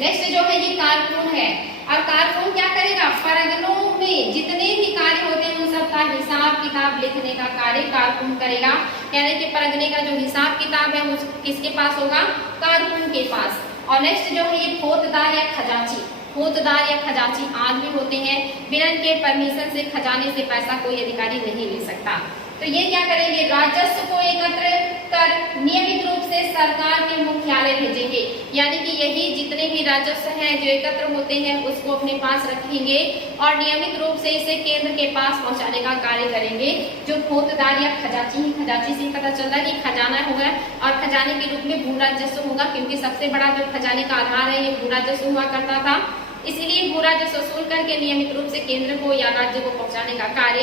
नेक्स्ट जो है ये कारकुन है, और कारकुन क्या करेगा, परगनों में जितने भी कार्य होते हैं उन सब का हिसाब किताब लिखने का कार्य कारकुन करेगा। यानी कि परगने का जो हिसाब किताब है वो किसके पास होगा, कारकुन के पास। और नेक्स्ट जो है ये फौजदार या खजांची। फौजदार या खजांची आदमी होते हैं, बिना इनके परमिशन से खजाने से पैसा कोई अधिकारी नहीं ले सकता। तो ये क्या करेंगे, राजस्व को एकत्र कर नियमित रूप से सरकार के मुख्यालय भेजेंगे, यानी कि यही जितने भी राजस्व हैं जो एकत्र होते हैं उसको अपने पास रखेंगे और नियमित रूप से इसे केंद्र के पास पहुंचाने का कार्य करेंगे। जो फौजदार या खजांची ही, खजांची से पता चल रहा है कि खजाना होगा और खजाने के रूप में भू राजस्व होगा, क्योंकि सबसे बड़ा जो खजाने का आधार है ये भू राजस्व हुआ करता था। इसलिए भू राजस्व वसूल करके नियमित रूप से केंद्र को या राज्य को पहुंचाने का कार्य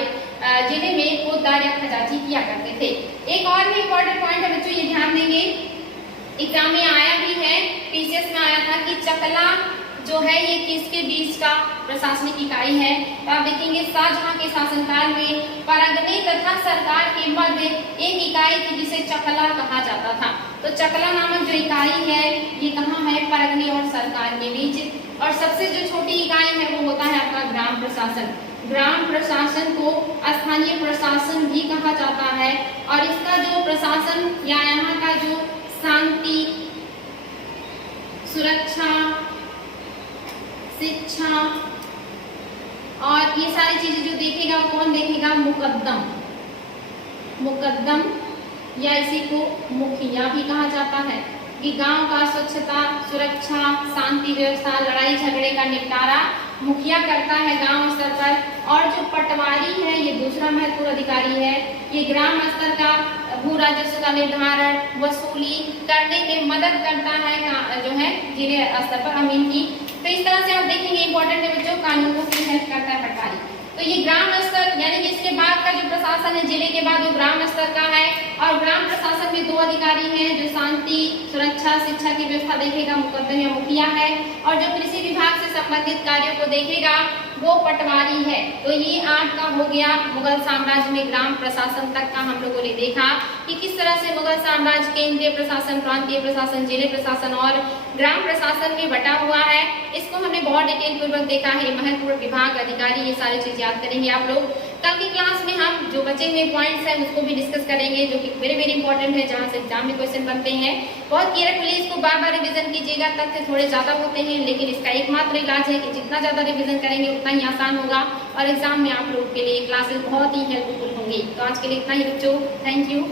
जिले में फौजदार या खजांची किया करते थे। एक और भी इम्पोर्टेंट पॉइंट है बच्चों, ये ध्यान देंगे, एग्जाम में आया भी है, पीसीएस में आया था कि चकला जो है ये किसके बीच का प्रशासनिक इकाई है। तो आप देखेंगे शाहजहां के शासनकाल में परगने तथा सरकार के मध्य एक इकाई थी जिसे चकला कहा जाता था। तो चकला नामक जो इकाई है ये कहाँ है, परगने और सरकार के बीच। और सबसे जो छोटी इकाई है वो होता है आपका ग्राम प्रशासन। ग्राम प्रशासन को स्थानीय प्रशासन भी कहा जाता है, और इसका जो प्रशासन या यहाँ का जो शांति, सुरक्षा, शिक्षा और ये सारी चीजें जो देखेगा वो कौन देखेगा, मुकद्दम। मुकद्दम या इसी को मुखिया भी कहा जाता है, कि गांव का स्वच्छता, सुरक्षा, शांति व्यवस्था, लड़ाई झगड़े का निपटारा मुखिया करता है गांव स्तर पर। और जो पटवारी है ये दूसरा महत्वपूर्ण अधिकारी है, ये ग्राम स्तर का भू राजस्व का निर्धारण, वसूली करने में मदद करता है जो है जिले स्तर पर अमीन की। तो इस तरह से आप देखेंगे इंपॉर्टेंट है बच्चों, कानूनों की हेल्प करता है पटवारी। तो ये ग्राम स्तर यानी कि इसके बाद का जो प्रशासन है जिले के बाद वो ग्राम स्तर का है, और ग्राम प्रशासन में 2 अधिकारी हैं जो शांति, सुरक्षा, शिक्षा की व्यवस्था देखेगा, मुकद्दम या मुखिया है। और जो कृषि विभाग से संबंधित कार्यों को देखेगा वो पटवारी है। तो ये 8 का हो गया मुगल साम्राज्य में ग्राम प्रशासन तक का हम लोगों ने देखा कि किस तरह से मुगल साम्राज्य केंद्रीय प्रशासन, प्रांतीय प्रशासन, जिले प्रशासन और ग्राम प्रशासन में बटा हुआ है। इसको हमने बहुत डिटेल पूर्वक देखा है। महत्वपूर्ण विभाग, अधिकारी, ये सारी चीज याद करेंगे आप लोग। कल की क्लास में हम जो बचे हुए पॉइंट्स हैं उसको भी डिस्कस करेंगे, जो कि वेरी वेरी इंपॉर्टेंट है, जहां से एग्जाम में क्वेश्चन बनते हैं। बहुत केयरफुली इसको बार बार रिवीजन कीजिएगा। तथ्य थोड़े ज्यादा होते हैं, लेकिन इसका एकमात्र इलाज है कि जितना ज्यादा रिवीजन करेंगे उतना ही आसान होगा और एग्जाम में आप लोगों के लिए क्लासेस बहुत ही हेल्पफुल होंगी। तो आज के लिए इतना ही बच्चों, थैंक यू।